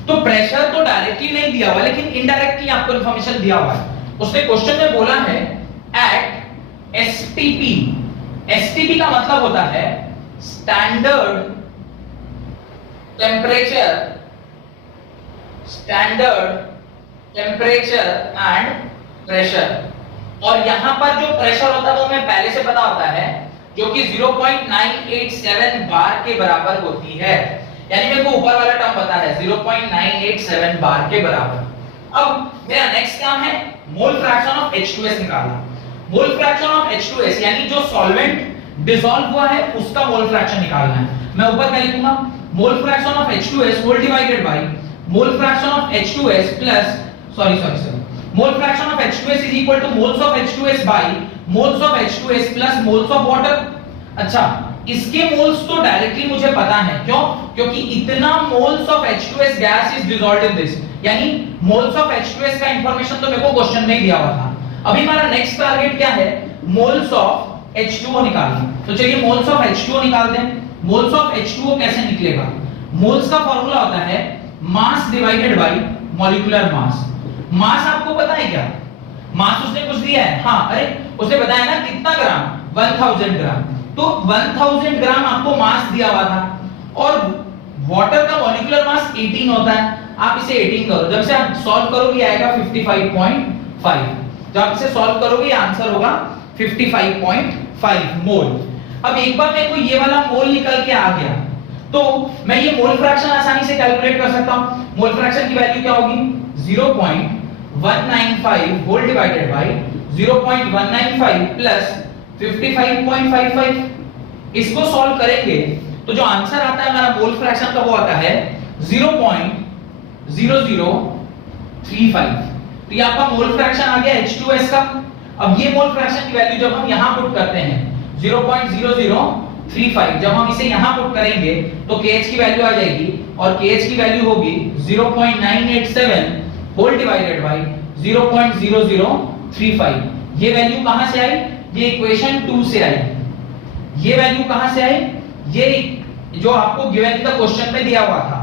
तो प्रेशर तो डायरेक्टली नहीं दिया हुआ, लेकिन इनडायरेक्टली आपको इंफॉर्मेशन दिया हुआ है। उसने क्वेश्चन में बोला है एट STP। STP का मतलब होता है स्टैंडर्ड टेम्परेचर एंड प्रेशर। और यहां पर जो प्रेशर होता है वो हमें पहले से पता होता है, जो कि 0.987 बार के बराबर होती है। यानी मेरे को ऊपर वाला टर्म पता है 0.987 बार के बराबर। अब मेरा नेक्स्ट काम है मोल फ्रैक्शन ऑफ H2S निकालना। मोल फ्रैक्शन ऑफ H2S यानी जो सॉल्वेंट डिसॉल्व हुआ है उसका मोल फ्रैक्शन निकालना है। मैं ऊपर क्या लिखूंगा, mole fraction of H2S whole divided by mole fraction of H2S plus mole fraction of H2S is equal to moles of H2S by moles of H2S plus moles of water. अच्छा, इसके मोल्स तो डायरेक्टली मुझे पता है, क्यों, क्योंकि इतना moles of H2S gas is dissolved in this, यानी मोल्स ऑफ H2S का इंफॉर्मेशन तो मेरे को क्वेश्चन में ही दिया हुआ था। अभी हमारा नेक्स्ट टारगेट क्या है, मोल्स ऑफ H2O निकालना। तो चलिए मोल्स ऑफ H2O निकाल दें। मोल्स ऑफ H2O कैसे निकलेगा, मोल्स का फार्मूला होता है mass divided by molecular mass. Mass आपको पता है क्या, मास उसने कुछ दिया है, हाँ, अरे उसने बताया ना कितना ग्राम, 1000 ग्राम। तो 1000 ग्राम आपको मास दिया हुआ था और वाटर का मॉलिक्यूलर मास 18 होता है। आप इसे 18 करो, जब से आप सॉल्व करोगे आएगा 55.5। जब आप इसे सॉल्व करोगे आंसर होगा 55.5 मोल। अब एक बार मेरे को ये वाला मोल निकल के आ गया तो मैं ये मोल फ्रैक्शन आसानी से कैलकुलेट कर सकता हूं। मोल फ्रैक्शन की वैल्यू क्या होगी, 0.195 होल डिवाइडेड बाय 0.195 प्लस 55.55। इसको सॉल्व करेंगे तो जो आंसर आता है हमारा मोल फ्रैक्शन का वो आता है 0.0035। तो ये आपका मोल फ्रैक्शन आ गया H2S का। अब ये मोल फ्रैक्शन की वैल्यू जब हम यहां पुट करते हैं 0.0035, जब हम इसे यहां पुट करेंगे तो KH की वैल्यू आ जाएगी और KH की वैल्यू होगी 0.987 होल डिवाइडेड बाय 0.0035। ये वैल्यू कहां से आई, ये इक्वेशन 2 से आई। ये वैल्यू कहां से आई, ये जो आपको गिवन द क्वेश्चन में दिया हुआ था।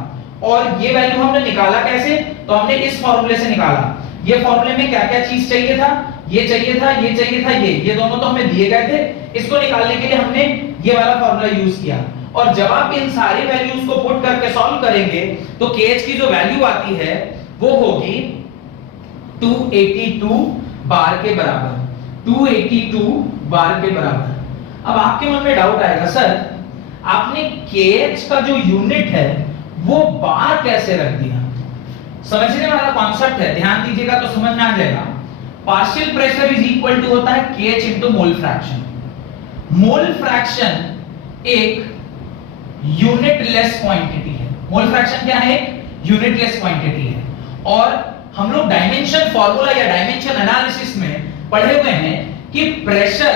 और ये वैल्यू हमने निकाला कैसे, तो हमने इस फार्मूले से निकाला। ये फार्मूले में क्या क्या चीज चाहिए था, ये चाहिए था, ये चाहिए था, ये दोनों तो हमें दिए गए थे। इसको निकालने के लिए हमने ये वाला फार्मूला यूज किया। और जब आप इन सारी वैल्यूज को पुट करके सॉल्व करेंगे तो KH की जो वैल्यू आती है वो होगी 282 बार के बराबर, 282 बार के बराबर। अब आपके मन में डाउट आएगा, सर आपने KH का जो यूनिट है वो बार कैसे रख दिया। समझने वाला कॉन्सेप्ट है, ध्यान दीजिएगा तो समझ में आ जाएगा। Partial pressure is equal to होता है KH into mole fraction. Mole fraction एक यूनिटलेस क्वांटिटी है। मोल फ्रैक्शन क्या है, यूनिटलेस क्वांटिटी है। और हम लोग डायमेंशन फार्मूला या डायमेंशन एनालिसिस में पढ़े हुए हैं कि प्रेशर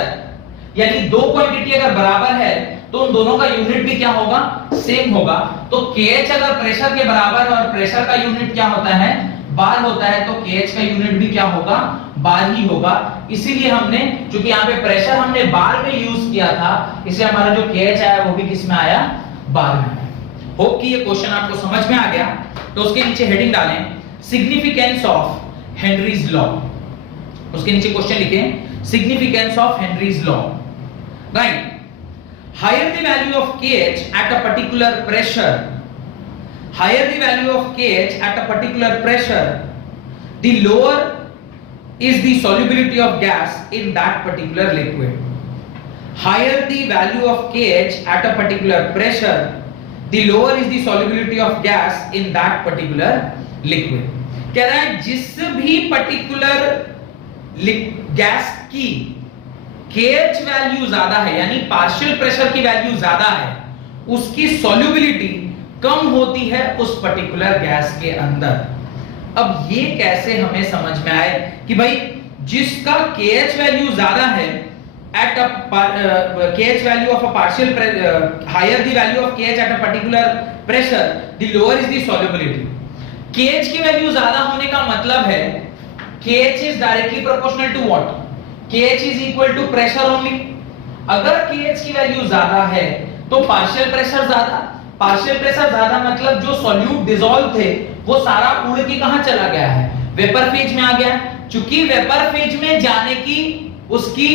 यानी दो क्वांटिटी अगर बराबर है तो उन दोनों का यूनिट भी क्या होगा, सेम होगा। तो KH अगर प्रेशर के बराबर है और प्रेशर का यूनिट क्या होता है, बार होता है, तो KH का यूनिट भी क्या होगा, बार ही होगा। इसीलिए हमने, क्योंकि यहाँ पे प्रेशर हमने बार में यूज किया था, इसलिए हमारा जो KH आया वो भी किस में आया, बार में आया। होप कि ये क्वेश्चन आपको समझ में आ गया। तो उसके नीचे हेडिंग डालें सिग्निफिकेंस ऑफ हेनरीज लॉ। उसके नीचे क्वेश्चन लिखें significance of Henry's law. Right, higher the value of KH at a particular pressure, higher the value of KH at a particular pressure, the lower is the solubility of gas in that particular liquid. Higher the value of KH at a particular pressure, the lower is the solubility of gas in that particular liquid. कह रहा है जिस भी पर्टिकुलर गैस की KH वैल्यू ज्यादा है, यानी पार्शियल प्रेशर की वैल्यू ज्यादा है, उसकी सॉल्युबिलिटी कम होती है उस पर्टिकुलर गैस के अंदर। अब ये कैसे हमें समझ में आए कि भाई जिसका KH वैल्यू ज्यादा है at a KH value of a partial higher the value of KH at a particular pressure, the lower is the solubility. KH की वैल्यू ज्यादा होने का मतलब है KH is directly proportional to what? KH is equal to pressure only. अगर KH की वैल्यू ज्यादा है तो पार्शियल प्रेशर ज्यादा, पार्शियल प्रेशर ज्यादा मतलब जो सॉल्यूट डिसॉल्व थे वो सारा उड़ के कहां चला गया है, वेपर फेज में आ गया। चूंकि वेपर फेज में जाने की उसकी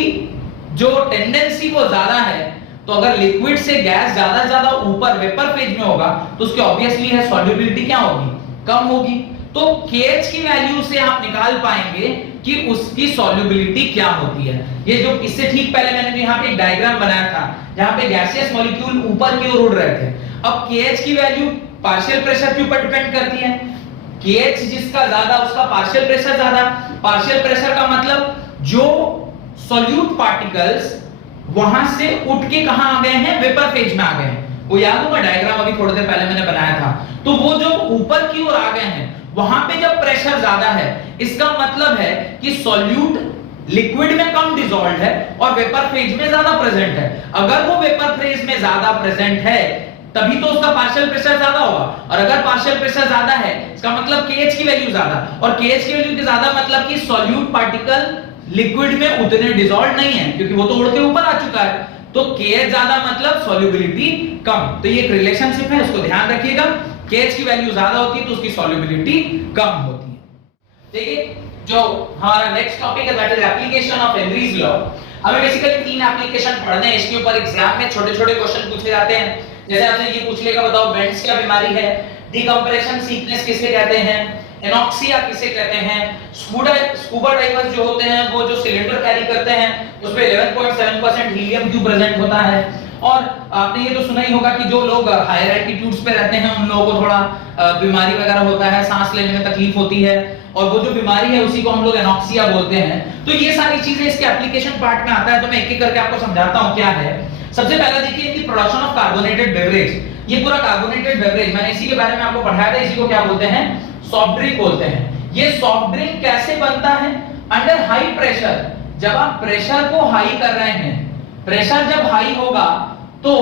जो टेंडेंसी वो ज्यादा है, तो अगर लिक्विड से गैस ज्यादा ऊपर वेपर फेज में होगा तो उसकी ऑब्वियसली है सॉल्युबिलिटी क्या होगी, कम होगी। तो KH की वैल्यू से आप निकाल पाएंगे कि उसकी सॉल्युबिलिटी क्या होती है। ये जो इससे ठीक पहले मैंने यहाँ पे एक डायग्राम बनाया था जहां पे गैसियस मॉलिक्यूल ऊपर की ओर उड़ रहे थे। अब KH की वैल्यू पार्शियल प्रेशर के ऊपर डिपेंड करती है। KH जिसका ज्यादा उसका पार्शियल प्रेशर ज्यादा। पार्शियल प्रेशर का मतलब जो सॉल्यूट पार्टिकल्स वहां से उठ के कहां आ गए हैं, वेपर फेज में आ गए हैं। वो याद होगा डायग्राम अभी थोड़ी देर पहले मैंने बनाया था। तो वो जो ऊपर की ओर आ गए हैं वहां पे जब प्रेशर ज्यादा है, इसका मतलब है कि सॉल्यूट लिक्विड में कम डिसॉल्व्ड है और वेपर फेज में ज्यादा प्रेजेंट है। अगर वो वेपर फेज में ज्यादा प्रेजेंट है तभी तो उसका पार्शियल प्रेशर ज्यादा होगा, और अगर पार्शियल प्रेशर ज्यादा है इसका मतलब KH की वैल्यू ज्यादा, और KH की वैल्यू के ज्यादा मतलब कि सॉल्यूट पार्टिकल लिक्विड में उतने डिसॉल्व नहीं है क्योंकि वो तो उड़ के ऊपर आ चुका है। तो KH ज्यादा मतलब सॉल्युबिलिटी कम। तो ये एक रिलेशनशिप है, उसको ध्यान रखिएगा। KH की वैल्यू ज्यादा होती है तो उसकी सॉल्युबिलिटी कम होती है। देखिए जो हमारा नेक्स्ट टॉपिक है that is application of Henry's law. हमें बेसिकली 3 एप्लीकेशन पढ़ने हैं, इसके ऊपर एग्जाम में छोटे-छोटे क्वेश्चन पूछे जाते हैं। जैसे आपसे ये पूछ लेगा बताओ बेंड्स क्या बीमारी है, डिकम्प्रेशन सिकनेस किसे कहते हैं, एनॉक्सिया किसे कहते हैं, स्कूबा डाइवर्स जो होते हैं वो जो सिलेंडर कैरी करते हैं उसमें 11.7% हीलियम क्यों प्रेजेंट होता है, और आपने ये तो सुना ही होगा कि जो लोग हायर एल्टीट्यूड्स पे रहते हैं उन लोगों को थोड़ा बीमारी वगैरह होता है, सांस लेने में तकलीफ होती है, और वो जो बीमारी है उसी को हम लोग एनॉक्सिया बोलते हैं। तो ये सारी चीजें इसके एप्लीकेशन पार्ट में आता है, तो मैं एक एक करके आपको समझाता हूं क्या है। सबसे पहला देखिए कि प्रोडक्शन ऑफ कार्बोनेटेड बेवरेज। ये पूरा कार्बोनेटेड बेवरेज मैंने इसी के बारे में आपको पढ़ाया था, इसी को क्या बोलते हैं, सॉफ्ट ड्रिंक बोलते हैं। ये सॉफ्ट ड्रिंक कैसे बनता है, अंडर हाई प्रेशर। जब आप प्रेशर को हाई कर रहे हैं, प्रेशर जब हाई होगा तो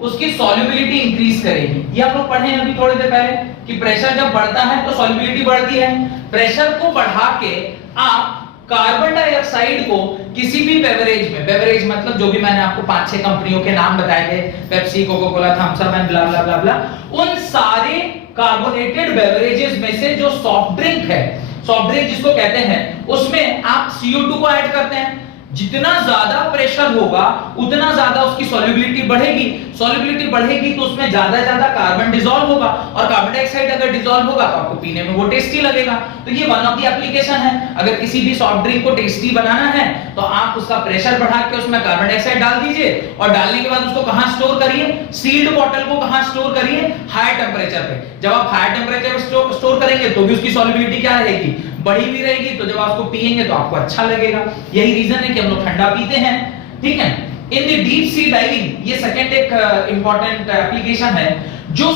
उसकी सॉल्युबिलिटी इंक्रीज करेगी। ये आप लोग पढ़े हैं अभी थोड़ी देर पहले कि प्रेशर जब बढ़ता है तो सॉल्युबिलिटी बढ़ती है। प्रेशर को बढ़ा के आप कार्बन डाइऑक्साइड को किसी भी बेवरेज में, बेवरेज मतलब जो भी मैंने आपको 5-6 कंपनियों के नाम बताए थे, Pepsi, Coca Cola, Thums Up and blah blah blah blah, उन सारे कार्बोनेटेड बेवरेजेस में से जो सॉफ्ट ड्रिंक है, सॉफ्ट ड्रिंक जिसको कहते हैं, उसमें आप CO2 को ऐड करते हैं। जितना ज्यादा प्रेशर होगा उतना ज्यादा उसकी सॉल्युबिलिटी बढ़ेगी, सॉल्युबिलिटी बढ़ेगी तो उसमें ज्यादा कार्बन डिसॉल्व होगा, और कार्बन डाइऑक्साइड अगर डिसॉल्व होगा तो आपको पीने में वो टेस्टी लगेगा। तो ये वन ऑफ द एप्लीकेशन है। अगर किसी भी सॉफ्ट ड्रिंक को टेस्टी बनाना है तो आप उसका प्रेशर बढ़ा के उसमें कार्बन डाइऑक्साइड डाल दीजिए, और डालने के बाद उसको कहां स्टोर करिए, सील्ड बॉटल को कहां स्टोर करिए, हाई टेंपरेचर पे। जब आप हाई टेंपरेचर पे स्टोर करेंगे तो भी उसकी सॉल्युबिलिटी क्या रहेगी, बड़ी भी रहेगी, तो जब आप उसको पिएंगे तो आपको अच्छा लगेगा। यही रीजन है कि हम लोग ठंडा पीते हैं, ठीक है। In the deep sea diving, ये सेकंड एक इंपॉर्टेंट एप्लीकेशन है। जो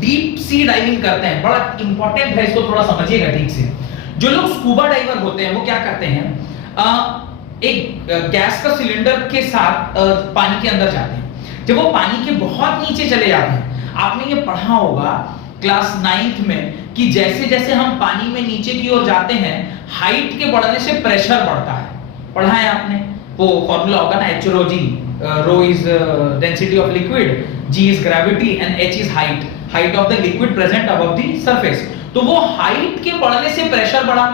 डीप सी डाइविंग करते हैं, बड़ा इंपॉर्टेंट है, इसको थोड़ा समझिएगा ठीक से। जो लोग स्कूबा डाइवर होते हैं वो क्या करते हैं, एक गैस का सिलेंडर के साथ पानी के अंदर जाते हैं। जब वो पानी के बहुत नीचे चले जाते हैं, आपने ये पढ़ा होगा क्लास 9th में कि जैसे जैसे हम पानी में नीचे की ओर जाते हैं, हाइट के बढ़ने से प्रेशर बढ़ता है। पढ़ा है आपने, वो फॉर्मूला होगा ना, H rho G, rho is density of liquid, G is gravity and H is height of the liquid present above the surface। तो वो हाइट के बढ़ने से प्रेशर बढ़ा,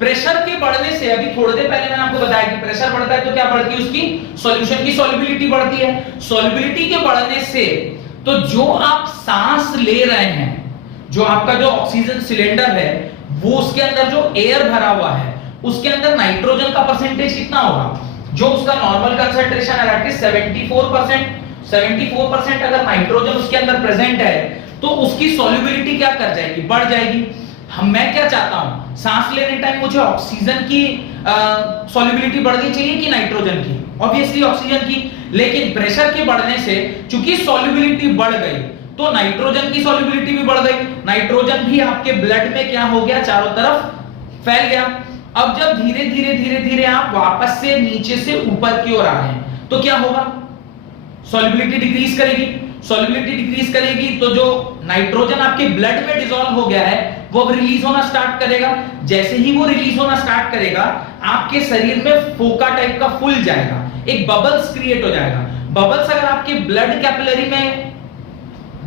प्रेशर के बढ़ने से, अभी थोड़ी देर पहले मैंने आपको बताया कि प्रेशर बढ़ता है तो क्या बढ़ती है, उसकी सॉल्यूशन की सॉल्युबिलिटी बढ़ती है। सॉल्युबिलिटी के बढ़ने से तो जो आप सांस ले रहे हैं, जो आपका जो ऑक्सीजन सिलेंडर है, वो उसके अंदर जो एयर भरा हुआ है उसके अंदर नाइट्रोजन का परसेंटेज कितना होगा, जो उसका नॉर्मल कंसंट्रेशन है दैट इज 74%। 74% अगर नाइट्रोजन उसके अंदर प्रेजेंट है तो उसकी सॉल्युबिलिटी क्या कर जाएगी, बढ़ जाएगी। मैं क्या चाहता हूं, सांस लेने टाइम मुझे ऑक्सीजन की सॉल्युबिलिटी बढ़नी चाहिए कि नाइट्रोजन की, ऑब्वियसली ऑक्सीजन की। लेकिन प्रेशर के बढ़ने से चूंकि सॉल्युबिलिटी बढ़ गई तो नाइट्रोजन की सॉल्युबिलिटी भी बढ़ गई, नाइट्रोजन भी आपके ब्लड में क्या हो गया, चारों तरफ फैल गया। अब जब धीरे धीरे धीरे धीरे आप वापस से नीचे से ऊपर की ओर आ रहे हैं तो क्या होगा, सॉल्युबिलिटी डिक्रीज करेगी। सॉल्युबिलिटी डिक्रीज करेगी तो जो नाइट्रोजन आपके ब्लड में डिसॉल्व हो गया है वो अब रिलीज होना स्टार्ट करेगा। जैसे ही वो रिलीज होना स्टार्ट करेगा, आपके शरीर में फोका टाइप का फूल जाएगा, एक बबल्स क्रिएट हो जाएगा। बबल्स अगर आपके ब्लड कैपिलरी में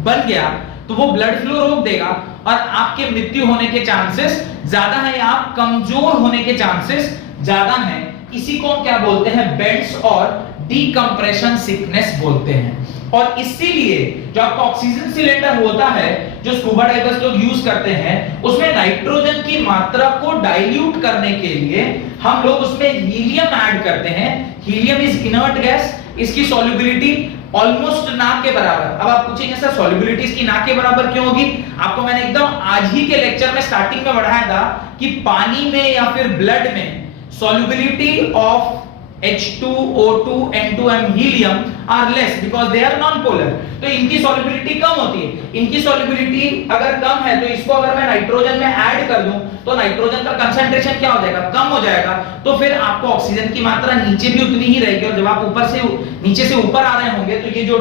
बन गया तो वो ब्लड फ्लो रोक देगा और आपके मृत्यु होने के चांसेस ज्यादा है, या आप कमजोर होने के चांसेस ज्यादा हैं। इसी को हम क्या बोलते हैं, बेंड्स और डिकम्प्रेशन सिकनेस बोलते हैं। और इसीलिए जो आपका ऑक्सीजन सिलेंडर होता है, जो स्कूबा डाइवर्स लोग यूज करते हैं, उसमें नाइट्रोजन की मात्रा को डाइल्यूट करने के लिए हम लोग उसमें हीलियम ऐड करते हैं। हीलियम इज इनर्ट गैस, इसकी सॉल्युबिलिटी ऑलमोस्ट ना के बराबर। अब आप पूछेंगे सर सॉल्युबिलिटी इसकी ना के बराबर क्यों होगी, आपको मैंने एकदम आज ही के लेक्चर में स्टार्टिंग में बढ़ाया था कि पानी में या फिर ब्लड में solubility of H2O2 N2M helium are less because they are non-polar। तो इनकी सॉल्युबिलिटी कम होती है। इनकी सॉल्युबिलिटी अगर कम है तो इसको अगर मैं नाइट्रोजन में ऐड कर दूं तो नाइट्रोजन का कंसंट्रेशन क्या हो जाएगा, कम हो जाएगा। तो फिर आपको ऑक्सीजन की मात्रा नीचे भी उतनी ही रहेगी, और जब आप ऊपर से नीचे से ऊपर आ रहे होंगे तो ये जो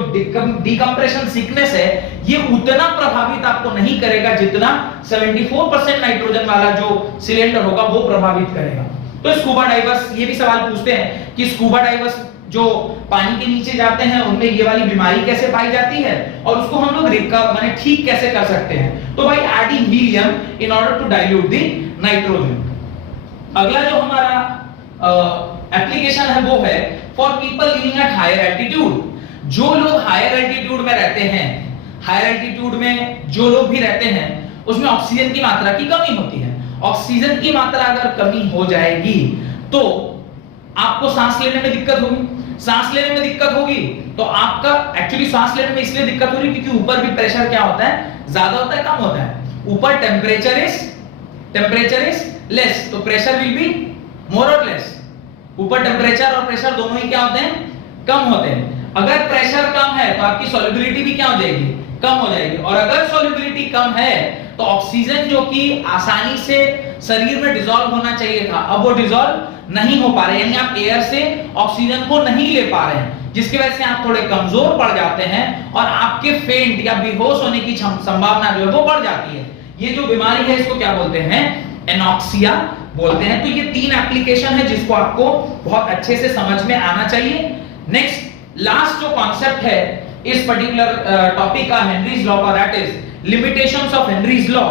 डिकम्प्रेशन सिकनेस है ये उतना प्रभावित आपको नहीं करेगा जितना 74% नाइट्रोजन वाला जो सिलेंडर होगा वो प्रभावित करेगा। तो स्कूबा डाइवर्स ये भी सवाल पूछते हैं कि स्कूबा डाइवर्स जो पानी के नीचे जाते हैं उनमें ये वाली बीमारी कैसे पाई जाती है और उसको हम लोग माने ठीक कैसे कर सकते हैं। तो भाई adding helium in order to dilute the nitrogen. अगला जो हमारा एप्लीकेशन है वो है for people living at higher altitude. जो लोग हायर एल्टीट्यूड में रहते हैं, हायर एल्टीट्यूड में जो लोग भी रहते हैं उसमें ऑक्सीजन की मात्रा की कमी होती है। ऑक्सीजन की मात्रा अगर कमी हो जाएगी तो आपको सांस लेने में दिक्कत होगी। सांस लेने में दिक्कत होगी तो आपका एक्चुअली सांस लेने में इसलिए दिक्कत हो रही है क्योंकि ऊपर भी प्रेशर क्या होता है, ज्यादा होता है कम होता है। ऊपर टेम्परेचर इज लेस, तो प्रेशर विल बी मोर और लेस। ऊपर टेम्परेचर और प्रेशर दोनों ही क्या होते हैं, कम होते हैं। अगर प्रेशर कम है तो आपकी सॉल्युबिलिटी भी क्या हो जाएगी, कम हो जाएगी। और अगर सॉल्युबिलिटी कम है तो ऑक्सीजन जो कि आसानी से शरीर में डिसॉल्व होना चाहिए था, अब वो डिसॉल्व नहीं हो पा रहे, यानी आप एयर से ऑक्सीजन को नहीं ले पा रहे हैं, जिसकी वजह से आप थोड़े कमजोर पड़ जाते हैं और आपके फेंट या बेहोश होने की संभावना जो है वो बढ़ जाती है। ये जो बीमारी है इसको क्या बोलते हैं, एनॉक्सिया बोलते हैं। तो ये 3 एप्लीकेशन है जिसको आपको बहुत अच्छे से समझ में आना चाहिए। नेक्स्ट लास्ट जो कॉन्सेप्ट है इस पर्टिकुलर टॉपिक का हेनरीज लॉ का, that is limitations of Henry's law.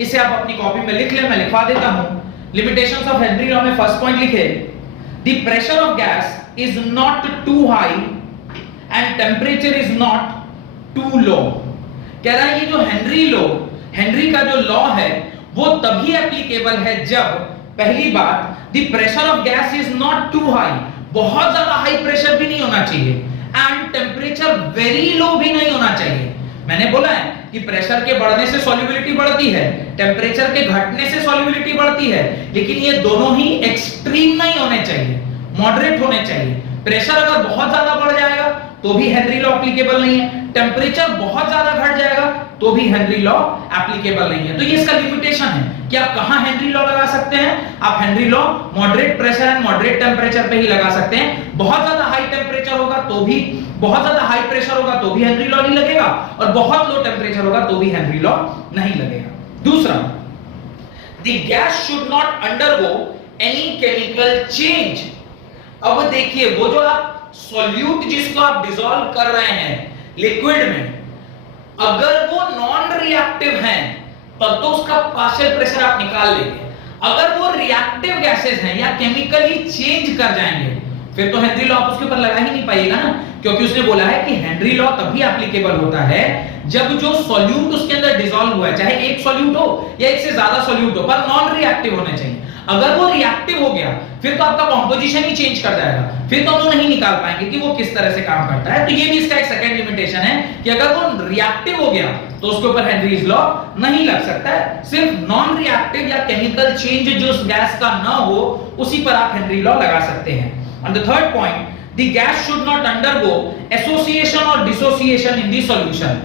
इसे आप अपनी कॉपी में लिख ले, मैं लिखवा देता हूं। लिमिटेशंस ऑफ हेनरी लॉ में फर्स्ट पॉइंट लिखे, the pressure of gas is not too high and temperature is not too low. कह रहा है ये जो हेनरी का जो लॉ है वो तभी एप्लीकेबल है जब पहली बात the pressure of gas is not too high, बहुत ज्यादा हाई प्रेशर भी नहीं होना चाहिए, एंड टेम्परेचर वेरी लो भी नहीं होना चाहिए। मैंने बोला है कि प्रेशर के बढ़ने से सॉल्युबिलिटी बढ़ती है, टेम्परेचर के घटने से सॉल्युबिलिटी बढ़ती है, लेकिन ये दोनों ही एक्सट्रीम नहीं होने चाहिए, मॉडरेट होने चाहिए। प्रेशर अगर बहुत ज्यादा बढ़ जाएगा तो भी हेनरी लॉ एप्लीकेबल नहीं है, टेम्परेचर बहुत ज्यादा घट जाएगा तो भी हेनरी लॉ एप्लीकेबल नहीं है। तो ये इसका लिमिटेशन है कि आप कहां हेनरी लॉ लगा सकते हैं। आप Henry law moderate pressure and moderate temperature पे ही लगा सकते हैं। बहुत ज्यादा हाई टेम्परेचर होगा तो भी, बहुत ज्यादा हाई प्रेशर होगा तो भी हेनरी लॉ नहीं लगेगा, और बहुत लो टेम्परेचर होगा तो भी हेनरी लॉ नहीं लगेगा। दूसरा, the gas should not undergo any chemical change. अब देखिए वो जो आप सॉल्यूट जिसको आप डिसॉल्व कर रहे हैं लिक्विड में, अगर वो नॉन रिएक्टिव है तब तो उसका पार्शियल प्रेशर आप निकाल लेंगे। अगर वो रिएक्टिव गैसेस हैं या केमिकली चेंज कर जाएंगे फिर तो हेनरी लॉ आप उसके ऊपर लगा ही नहीं पाइएगा ना, क्योंकि उसने बोला है कि हेनरी लॉ तभी एप्लीकेबल होता है जब जो सॉल्यूट उसके अंदर डिसॉल्व हुआ है, चाहे एक सॉल्यूट हो या एक से ज्यादा सॉल्यूट हो, पर नॉन रिएक्टिव होने चाहिए। अगर वो रिएक्टिव हो गया फिर तो आपका कंपोजिशन ही चेंज कर जाएगा, फिर तो हम लोग नहीं निकाल पाएंगे कि वो किस तरह से काम करता है। तो ये भी इसका एक सेकंड लिमिटेशन है कि अगर वो रिएक्टिव हो गया तो उसके ऊपर हेनरीज लॉ नहीं लग सकता है। सिर्फ नॉन रिएक्टिव या केमिकल चेंज जो उस गैस का ना हो उसी पर आप हेनरी लॉ लगा सकते हैं। And the third point, the gas should not undergo association or dissociation in the solution.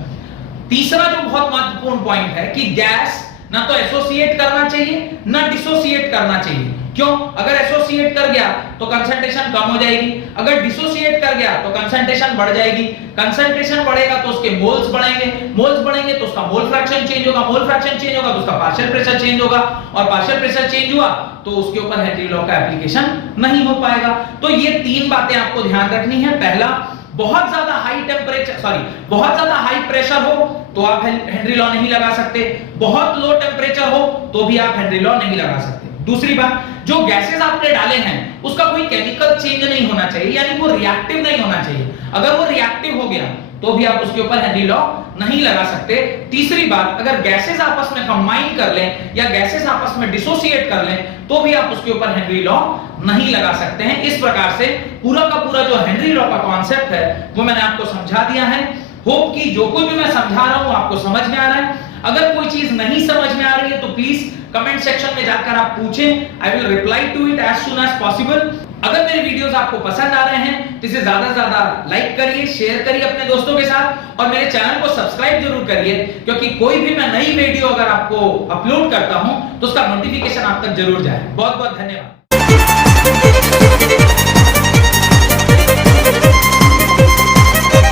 तीसरा जो बहुत महत्वपूर्ण पॉइंट है कि गैस ना तो एसोसिएट करना चाहिए ना डिसोसिएट करना चाहिए। क्यों? अगर एसोसिएट कर गया तो कंसंट्रेशन कम हो जाएगी, अगर डिसोसिएट कर गया तो कंसंट्रेशन बढ़ जाएगी। कंसंट्रेशन बढ़ेगा तो उसके मोल्स बढ़ेंगे, मोल्स बढ़ेंगे तो उसका मोल फ्रैक्शन चेंज होगा, मोल फ्रैक्शन चेंज होगा तो उसका पार्शियल प्रेशर चेंज होगा, और पार्शियल प्रेशर चेंज हुआ तो उसके ऊपर हेनरी लॉ का एप्लीकेशन नहीं हो पाएगा। तो ये 3 बातें आपको ध्यान रखनी है। पहला, बहुत ज्यादा हाई बहुत ज्यादा हाई प्रेशर हो तो आप हेनरी लॉ नहीं लगा सकते, बहुत लो टेम्परेचर हो तो भी आप हेनरी लॉ नहीं लगा सकते। दूसरी बात, जो गैसेस आपने डाले हैं उसका कोई केमिकल चेंज नहीं होना चाहिए, यानी वो रिएक्टिव नहीं होना चाहिए। अगर वो रिएक्टिव हो गया तो भी आप उसके ऊपर हेनरी लॉ नहीं लगा सकते। तीसरी बात, अगर गैसेस आपस में कंबाइन कर लें या गैसेस आपस में डिसोसिएट कर लें तो भी आप उसके ऊपर हेनरी लॉ नहीं लगा सकते हैं। इस प्रकार से पूरा का पूरा जो हेनरी लॉ का कॉन्सेप्ट है वो मैंने आपको समझा दिया है। होप कि जो कुछ भी मैं समझा रहा हूं आपको समझ में आ रहा है। अगर कोई चीज नहीं समझ में आ रही है तो प्लीज कमेंट सेक्शन में जाकर आप पूछें, I will reply to it as soon as possible. अगर मेरे वीडियोस आपको पसंद आ रहे हैं तो इसे ज्यादा से ज्यादा लाइक करिए, शेयर करिए अपने दोस्तों के साथ, और मेरे चैनल को सब्सक्राइब जरूर करिए, क्योंकि कोई भी मैं नई वीडियो अगर आपको अपलोड करता हूं तो उसका नोटिफिकेशन आप तक जरूर जाए। बहुत बहुत धन्यवाद।